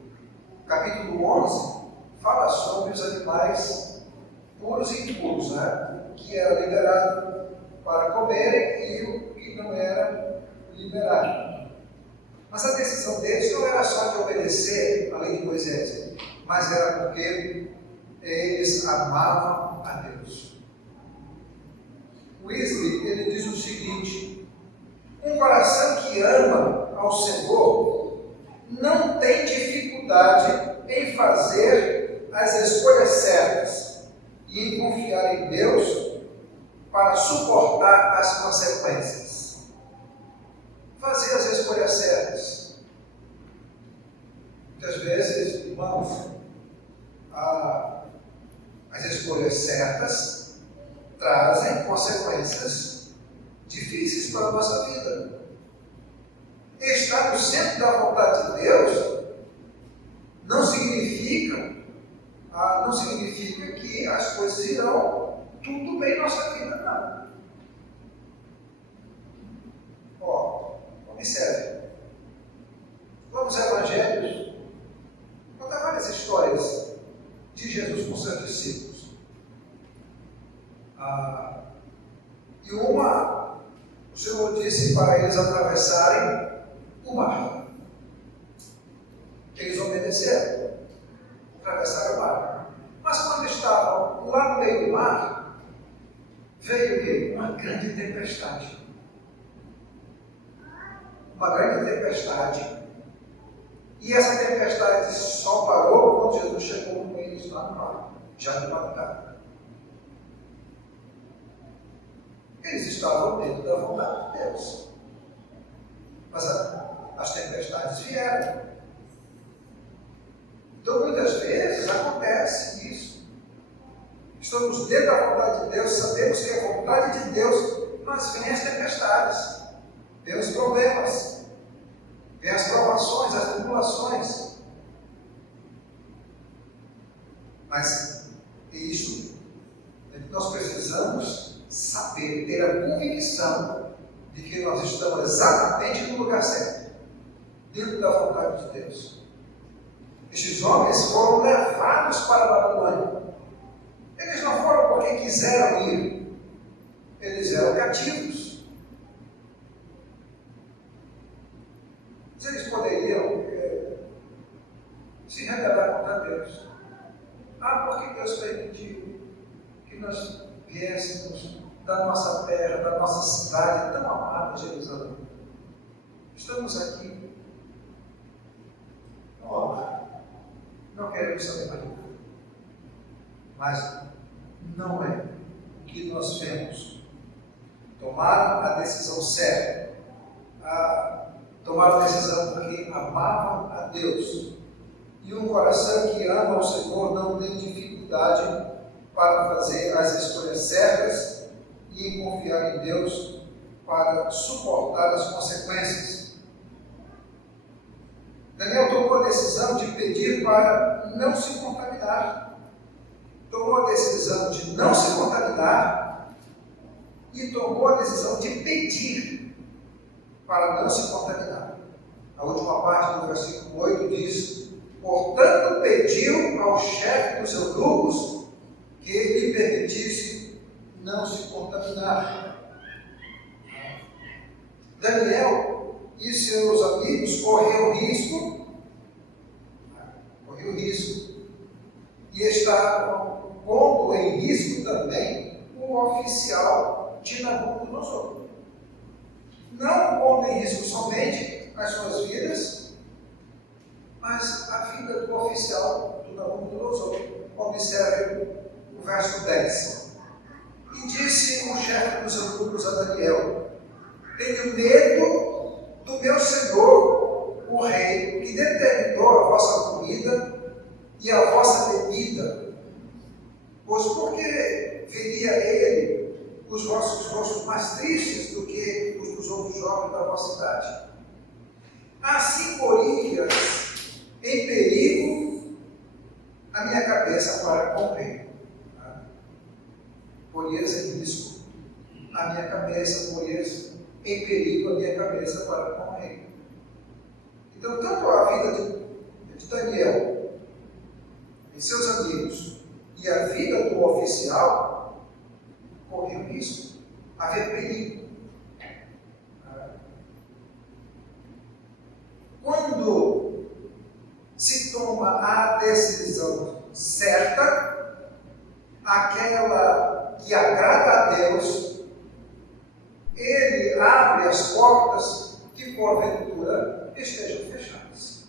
capítulo 11, fala sobre os animais puros e impuros, né? O que era liberado para comerem e o que não era liberado. Mas a decisão deles não era só de obedecer à lei de Moisés, mas era porque eles amavam a Deus. Wesley, ele diz o seguinte: um coração que ama ao Senhor não tem dificuldade em fazer as escolhas certas e em confiar em Deus para suportar as consequências. Fazer as escolhas certas. Muitas vezes, irmãos, as escolhas certas trazem consequências difíceis para a nossa vida. estar no centro da vontade de Deus não significa que as coisas irão tudo bem em nossa vida, não. Observe. Nos evangelhos, conta várias histórias de Jesus com seus discípulos. E uma, o Senhor disse para eles atravessarem o mar. Eles obedeceram, atravessaram o mar. Mas quando estavam lá no meio do mar, veio o quê? Uma grande tempestade. Uma grande tempestade. E essa tempestade só parou quando Jesus chegou com eles lá no mar, já de madrugada. Eles estavam dentro da vontade de Deus. Mas as tempestades vieram. Então, muitas vezes acontece isso. Estamos dentro da vontade de Deus, sabemos que é a vontade de Deus, mas vem as tempestades, vem os problemas, vem as provações, as tribulações. Mas isso nós precisamos saber, ter a convicção de que nós estamos exatamente no lugar certo, dentro da vontade de Deus. Estes homens foram levados para a Babilônia. Eles não foram porque quiseram ir, eles eram cativos. Mas eles poderiam se rebelar contra Deus. Porque Deus permitiu que nós viéssemos da nossa terra, da nossa cidade tão amada, Jerusalém. Estamos aqui. Não queremos saber mais de nada. Mas não é o que nós vemos. Tomaram a decisão certa. Tomaram a decisão porque amavam a Deus. E um coração que ama o Senhor não tem dificuldade para fazer as escolhas certas e em confiar em Deus para suportar as consequências. Daniel tomou a decisão de pedir para não se contaminar. Tomou a decisão de não se contaminar e tomou a decisão de pedir para não se contaminar. A última parte do versículo 8 diz: portanto, pediu ao chefe dos eunucos que lhe permitisse não se contaminar. Daniel e seus amigos correu risco, e estavam pondo em risco também o oficial de Nabucodonosor. Não pondo em risco somente as suas vidas, mas a vida do oficial do Nabucodonosor. Observe o verso 10. E disse o chefe dos eunucos a Daniel: tenho medo do meu senhor, o rei, que determinou a vossa comida e a vossa bebida, pois por que veria ele os vossos rostos mais tristes do que os dos outros jovens da vossa cidade? Assim porias em perigo a minha cabeça para com o rei. Porias em risco a minha cabeça, porias em perigo a minha cabeça para com o rei. Então, tanto a vida de Daniel e seus amigos e a vida do oficial corriam risco, havia perigo. Quando se toma a decisão certa, aquela que agrada a Deus, Ele abre as portas que porventura estejam fechadas.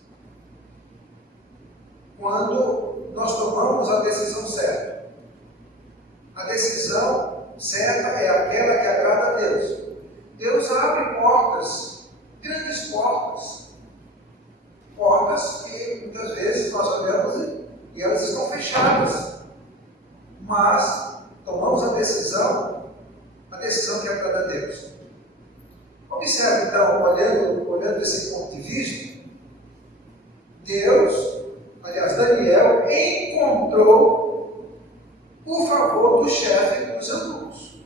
Quando nós tomamos a decisão certa, a decisão certa é aquela que agrada a Deus. Deus abre portas, grandes portas, portas que muitas vezes nós olhamos e elas estão fechadas, mas tomamos a decisão que agrada a Deus. Observe então, olhando esse ponto de vista, Daniel encontrou o favor do chefe dos eunucos.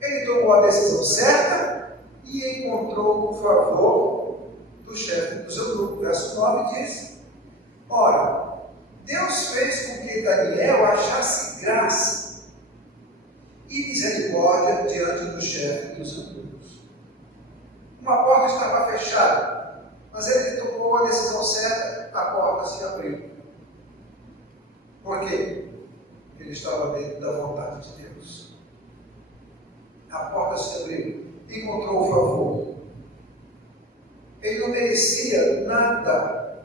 Ele tomou a decisão certa e encontrou o favor do chefe dos eunucos. Verso 9 diz: ora, Deus fez com que Daniel achasse graça e misericórdia diante do chefe dos eunucos. Uma porta estava fechada, mas ele tomou a decisão certa, a porta se abriu. Por quê? Ele estava dentro da vontade de Deus. A porta se abriu, encontrou o favor. Ele não merecia nada,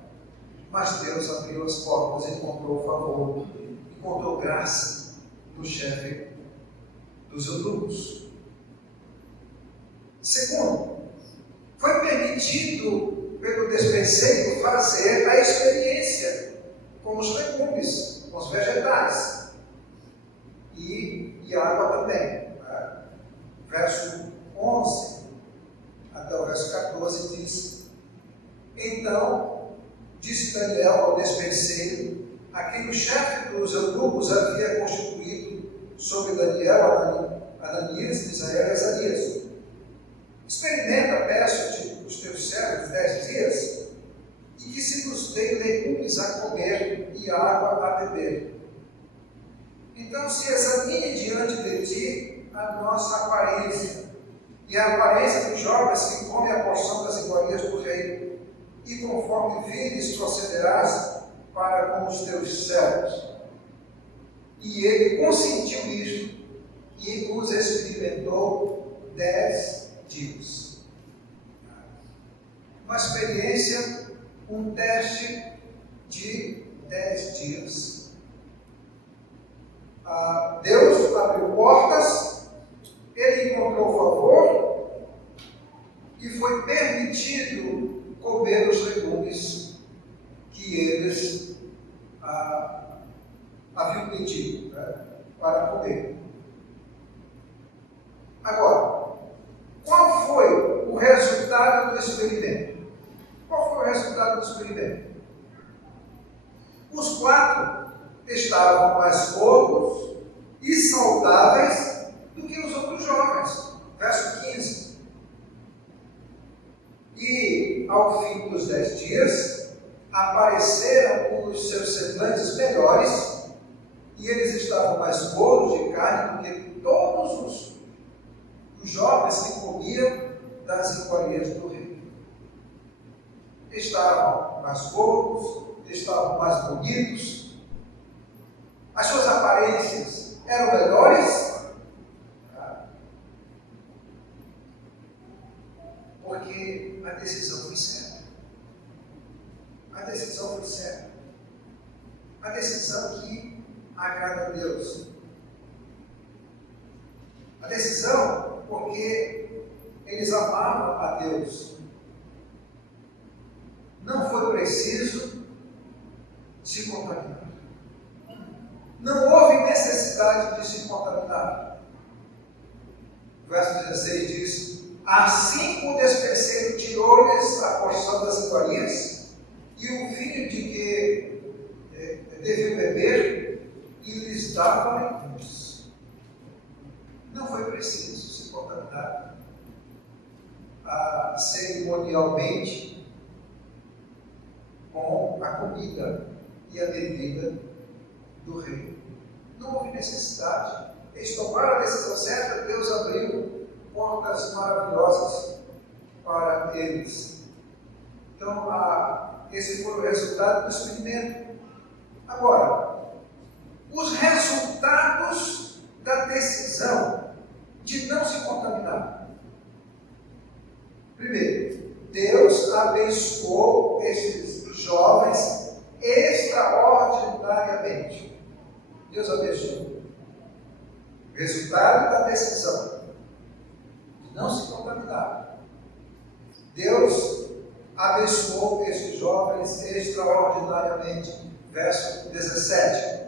mas Deus abriu as portas e encontrou o favor, encontrou graça do chefe dos eunucos. Segundo, foi permitido pelo despenseiro fazer a experiência com os legumes, com os vegetais e água também. Verso 11 até o verso 14 diz: então disse Daniel ao despenseiro, a quem o chefe dos eunucos havia constituído sobre Daniel, Ananias, Misael e Azarias: experimenta, peço-te, os teus servos 10 dias, e que se nos dê legumes a comer e água a beber. Então se examine diante de ti a nossa aparência, e a aparência dos jovens que comem a porção das iguarias do rei, e conforme vires procederás para com os teus servos. E ele consentiu isto, e os experimentou 10 dias. Uma experiência, um teste de 10 dias. Deus abriu portas, ele encontrou favor e foi permitido comer os legumes que eles haviam pedido para comer. Agora, qual foi o resultado do experimento? Qual foi o resultado do experimento? Os 4 estavam mais gordos e saudáveis do que os outros jovens. Verso 15. E ao fim dos 10 dias, apareceram os seus semblantes melhores, e eles estavam mais gordos de carne do que todos os jovens que comiam das iguarias do rei. Estavam mais gordos, estavam mais bonitos, as suas aparências eram melhores, porque a decisão foi certa. A decisão foi certa. A decisão que agrada a Deus. A decisão porque eles amavam a Deus. Não foi preciso se contaminar. Não houve necessidade de se contaminar. O verso 16 diz: assim o despenseiro tirou-lhes a porção das iguarias e o vinho de que deviam beber, e lhes dava legumes. Não foi preciso se contaminar cerimonialmente com a comida e a bebida do rei. Não houve necessidade. Eles tomaram a decisão certa, Deus abriu portas maravilhosas para eles. Então, esse foi o resultado do experimento. Agora, os resultados da decisão de não se contaminar. Primeiro, Deus abençoou esses jovens extraordinariamente. Deus abençoou. Resultado da decisão de não se contaminar. Deus abençoou esses jovens extraordinariamente. Verso 17.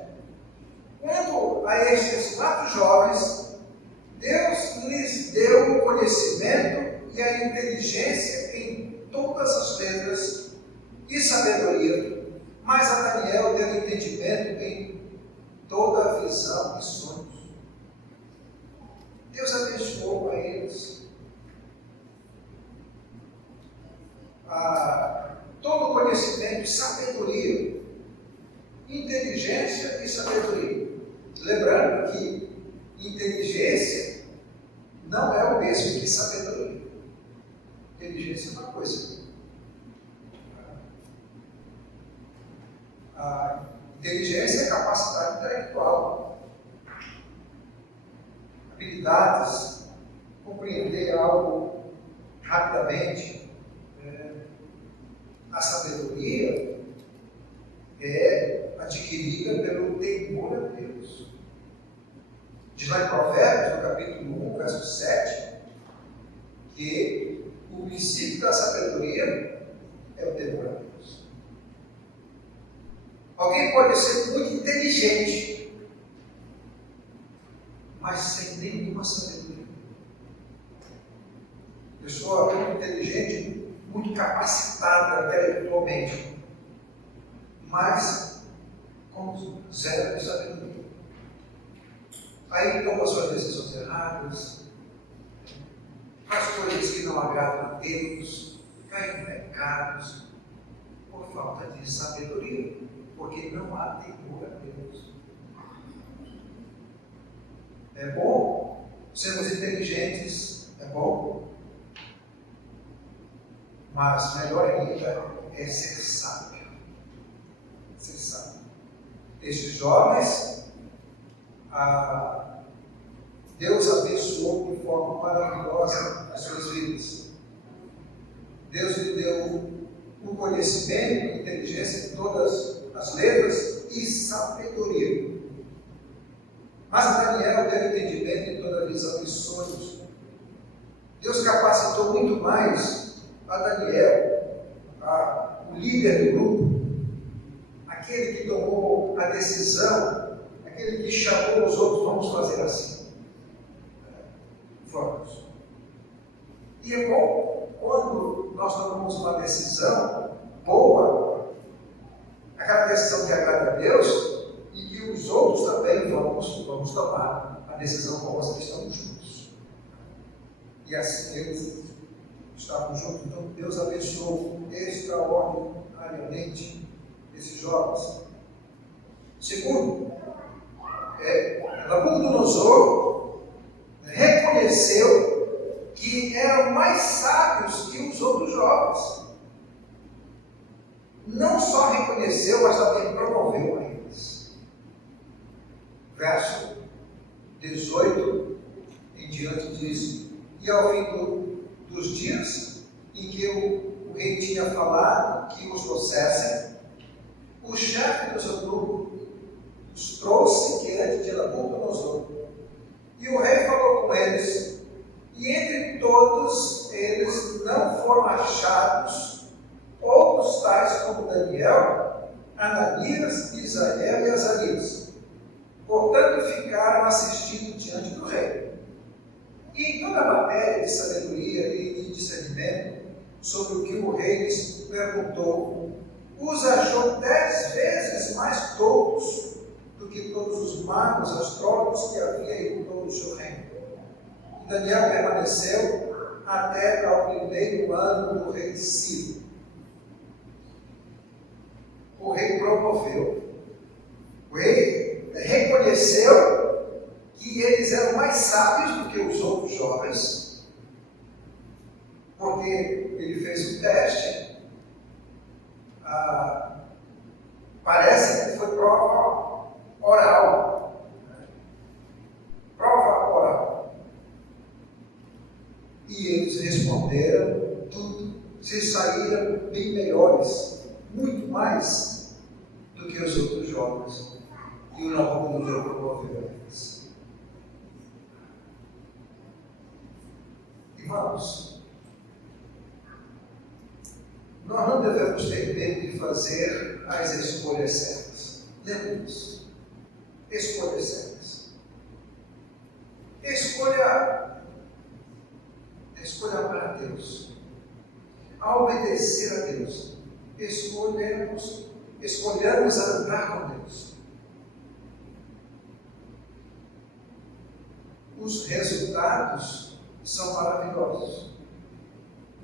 Quanto a estes 4 jovens, Deus lhes deu o conhecimento e a inteligência em todas as letras e sabedoria, mas a Daniel deu entendimento em toda a visão e sonhos. Deus abençoou a eles todo o conhecimento e sabedoria, inteligência e sabedoria. Lembrando que inteligência não é o mesmo que sabedoria. Inteligência é uma coisa. A inteligência é capacidade intelectual, habilidades, compreender algo rapidamente. A sabedoria é adquirida pelo temor a Deus. Diz lá em Provérbios, no capítulo 1, verso 7, que o princípio da sabedoria é o temor a Deus. Alguém pode ser muito inteligente, mas sem nenhuma sabedoria. Pessoa muito inteligente, muito capacitada intelectualmente, mas com zero de sabedoria. Aí toma suas decisões erradas, faz coisas que não agradam a Deus, cai em pecados, por falta de sabedoria, porque não há temor a Deus. É bom sermos inteligentes, é bom, mas melhor ainda é ser sábio. Ser sábio. Estes jovens, Deus abençoou de forma maravilhosa as suas vidas. Deus lhe deu o conhecimento, inteligência em todas as letras e sabedoria. Mas a Daniel deu entendimento em toda a visão e sonhos. Deus capacitou muito mais a Daniel, o líder do grupo, aquele que tomou a decisão, aquele que chamou os outros, vamos fazer assim. Vamos. E é bom quando nós tomamos uma decisão boa, aquela decisão que agrada a Deus, e que os outros também vamos tomar a decisão com nós que estamos juntos. E assim eles estavam juntos. Então Deus abençoou extraordinariamente esses jovens. Segundo, Nabucodonosor reconheceu que eram mais sábios que os outros jovens. Não só reconheceu, mas também promoveu a eles. Verso 18 em diante diz: e ao fim dos dias em que o rei tinha falado que os trouxessem, o chefe dos eunucos os trouxe diante de Nabucodonosor. E o rei falou com eles, e entre todos eles não foram achados outros tais como Daniel, Ananias, Misael e Azarias. Portanto, ficaram assistindo diante do rei. E em toda a matéria de sabedoria e de discernimento sobre o que o rei lhes perguntou, os achou 10 vezes mais tolos do que todos os magos, astrólogos que havia em todo o seu reino. E Daniel permaneceu até ao primeiro ano do rei Ciro. O rei promoveu. O rei reconheceu que eles eram mais sábios do que os outros jovens, porque ele fez um teste. Parece que foi prova oral. Prova oral. E eles responderam tudo. Se saíram bem melhores, muito mais do que os outros jovens. E o Nabucodonosor promoveu eles. Irmãos, nós não devemos ter medo de fazer as escolhas certas. Lembre-se, escolhas certas. escolha amar a Deus. Ao obedecer a Deus, escolhemos andar com Deus. Os resultados são maravilhosos.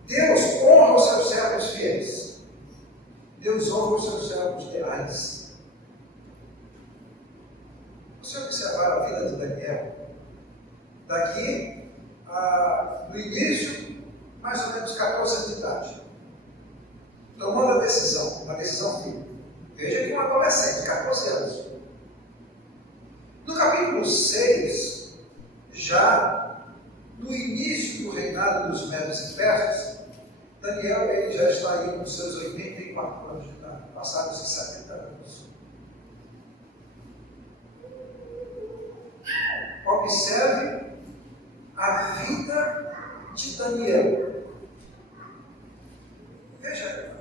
Deus honra os seus servos fiéis. Deus honra os seus servos leais. Você observar a vida de Daniel, daqui no início, mais ou menos 14 anos de idade, tomando a decisão firme. Veja que um adolescente, 14 anos. No capítulo 6, já no início do reinado dos Medos e Persas, Daniel ele já está aí com seus 84 anos de idade, passados os 70 anos. Observe a vida de Daniel. Veja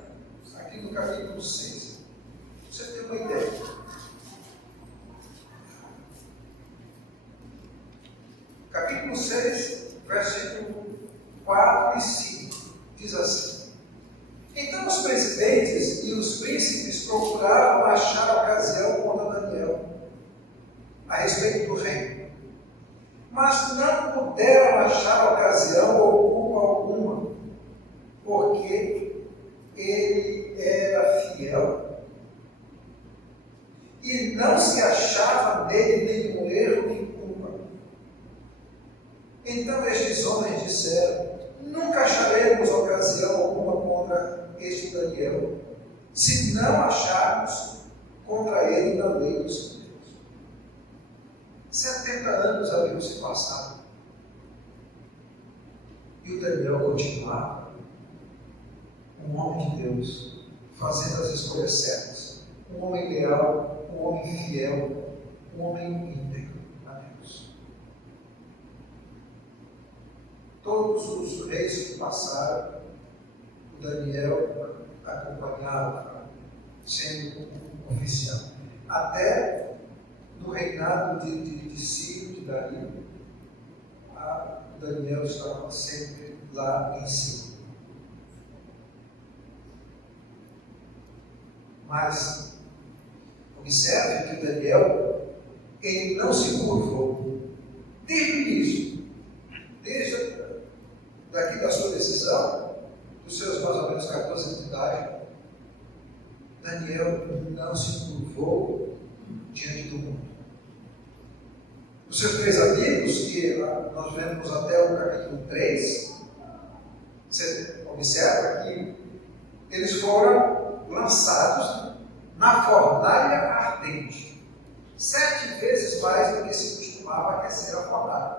aqui no capítulo 6, você tem uma ideia. Capítulo 6, versículo 4 e 5, diz assim: Então os presidentes e os príncipes procuraram achar ocasião contra Daniel a respeito do reino, mas não puderam achar ocasião ou culpa alguma, porque ele era fiel e não se achava nele nenhum erro nem culpa. Então estes homens disseram: Nunca acharemos ocasião alguma contra este Daniel, se não acharmos contra ele na lei dos judeus. 70 anos haviam se passado e o Daniel continuava um homem de Deus, fazendo as escolhas certas, um homem leal, um homem fiel, um homem íntegro a Deus. Todos os reis que passaram, o Daniel acompanhava, sendo um oficial. Até no reinado de Ciro, de Dario, Daniel estava sempre lá em cima. Mas observe que Daniel, ele não se curvou desde o início, desde daqui da sua decisão, dos seus mais ou menos 14 anos de idade. Daniel não se curvou diante do mundo. Os seus três amigos, que nós vemos até o capítulo 3, você observa que eles foram lançados na fornalha ardente, 7 vezes mais do que se costumava aquecer a fornalha.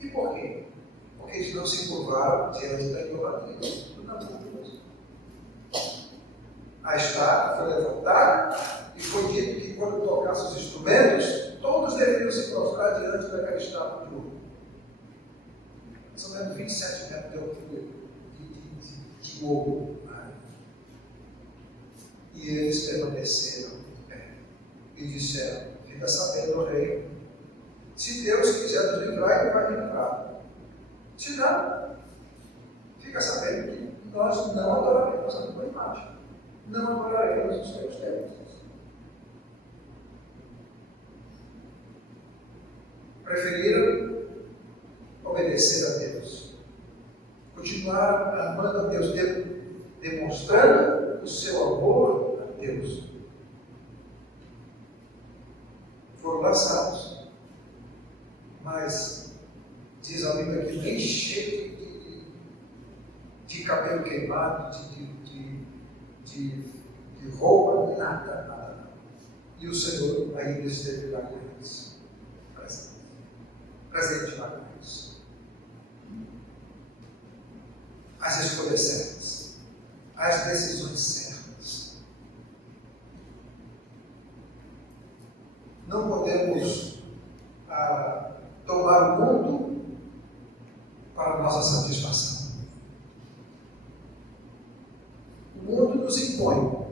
E por quê? Porque eles não se curvaram diante da idolatria do Nabucodonosor. A estátua foi levantada e foi dito que quando tocasse os instrumentos, todos deveriam se prostrar diante daquela estátua de ouro. Mais ou menos 27 metros de altura de ouro. E eles permaneceram em pé e disseram: Fica sabendo, rei, se Deus quiser nos livrar, Ele vai nos livrar. Se não, fica sabendo que nós não adoraremos a tua imagem, não adoraremos os teus deuses. Preferiram obedecer a Deus, continuar amando a Deus, demonstrando o seu amor a Deus. Foram lançados, mas diz a Bíblia que nem cheio de cabelo queimado, de roupa, nada. E o Senhor ainda esteve lá com eles, presente lá com eles. As escolhas certas, as decisões certas. Não podemos tomar o mundo para nossa satisfação. O mundo nos impõe.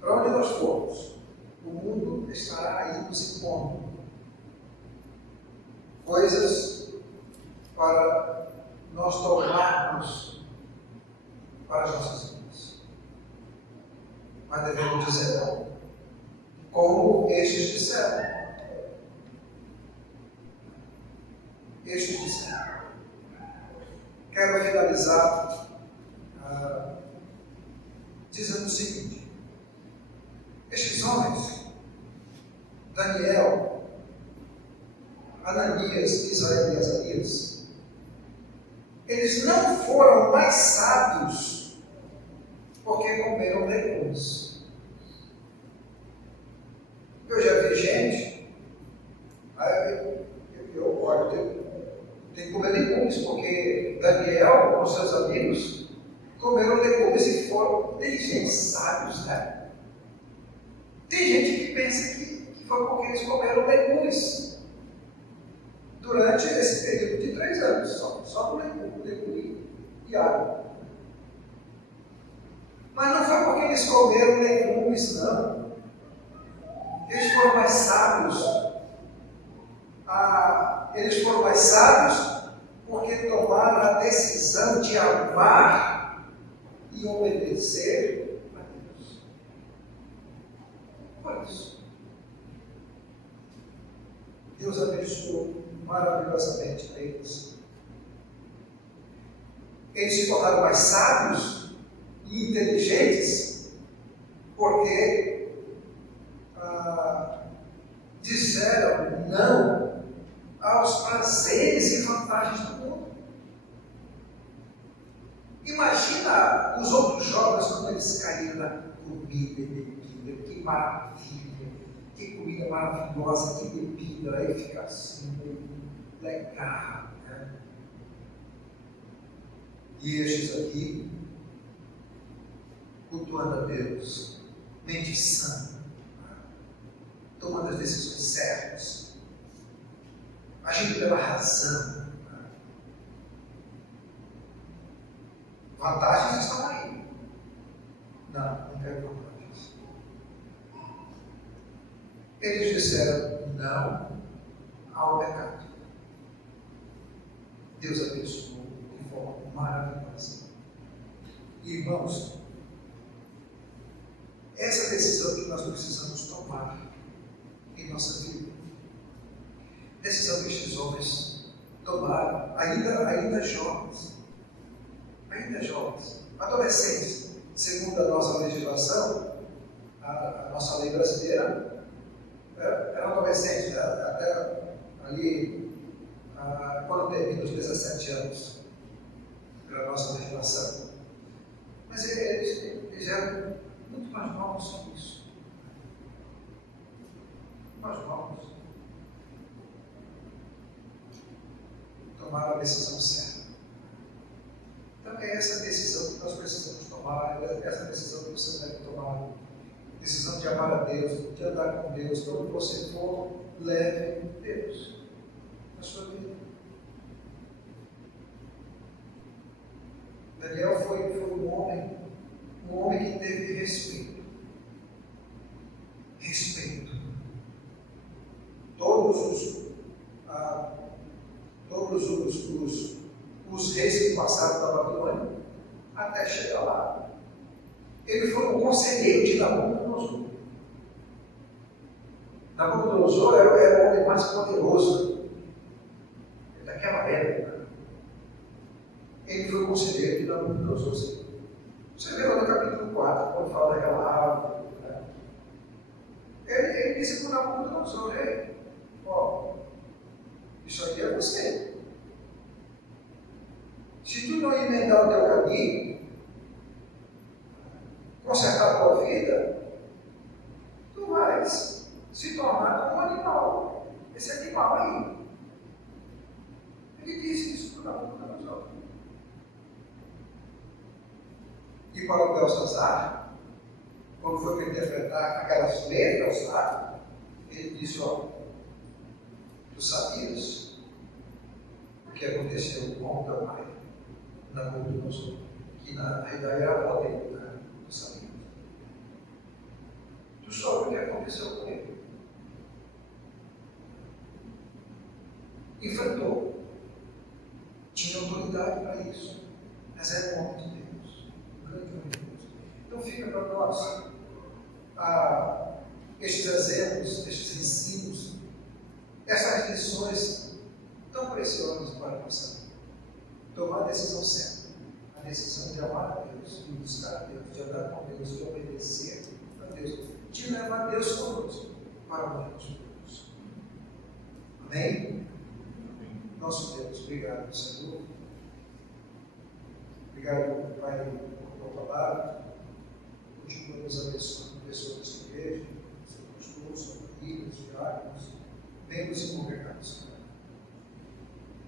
Para onde nós formos, o mundo estará aí nos impondo. coisas para nós tomarmos para as nossas vidas. Mas devemos dizer não, como estes disseram. Estes disseram. Quero finalizar dizendo o seguinte: estes homens, Daniel, Ananias, Misael e Azarias, eles não foram mais sábios porque comeram legumes. Eu já vi gente, olha, tem que comer legumes, porque Daniel, com seus amigos, comeram legumes e foram. Tem gente sábios, né? Tem gente que pensa que foi porque eles comeram legumes durante esse período de 3 anos, só no legume e água. Mas não foi porque eles comeram legumes, não. Eles foram mais sábios. Eles foram mais sábios porque tomaram a decisão de amar e obedecer a Deus. Foi isso. Deus abençoou maravilhosamente eles. Eles se tornaram mais sábios e inteligentes porque disseram não aos prazeres e vantagens do mundo. Imagina os outros jovens quando eles caíram na comida e bebida. Que maravilha, que comida maravilhosa, que bebida. Aí fica assim, legal, né? E estes aqui, cultuando a Deus, medição, tomando as decisões certas, agindo pela razão. Vantagens estão aí. Não quero vantagens. Eles disseram não ao pecado. Deus abençoou de forma maravilhosa. Irmãos, essa decisão que nós precisamos tomar em nossa vida, decisão que estes homens tomaram, ainda jovens, adolescentes, segundo a nossa legislação, a nossa lei brasileira, eram adolescentes, até ali, quando termina os 17 anos, pela nossa legislação. Mas eles eram muito mais novos que isso. Mais novos. Tomaram a decisão certa. Então é essa decisão que nós precisamos tomar, é essa decisão que você deve tomar. Decisão de amar a Deus, de andar com Deus. Quando você for, leve Deus na sua vida. Daniel foi um homem que teve respeito. Respeito. Todos os reis que passaram da Babilônia, até chegar lá. Ele foi um conselheiro de Nabucodonosor. Nabucodonosor era o homem mais poderoso daquela época. Ele foi conselheiro de Nabucodonosor. Você vê lá no capítulo 4, quando fala daquela árvore. Né? Ele disse para o Nabucodonosor: isso aqui é você. Se tu não emendar o teu caminho, consertar a tua vida, tu vais se tornar como um animal. Esse animal aí. Ele disse isso para o Nabucodonosor. E para o Belsazar, quando foi para interpretar aquelas letras lá, ele disse: tu sabias o que aconteceu com o teu pai, Nabucodonosor, que na realidade era a avó dele, né? Tu sabias. Tu soube o que aconteceu com ele. enfrentou. Tinha autoridade para isso. Mas era um homem de Deus. Um grande homem de Deus. Então fica para nós estes exemplos, estes ensinos, essas lições tão preciosas para a nossa vida. Tomar a decisão certa. A decisão de amar a Deus, de buscar a Deus, de andar com Deus, de obedecer a Deus, de levar Deus conosco para onde nós formos. Amém? Nosso Deus, obrigado, Senhor. Obrigado, Pai, por tua palavra. Continua nos abençoando, pessoas desta igreja, seu pastor, sua família, os diáconos, membros e congregados.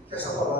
Que essa palavra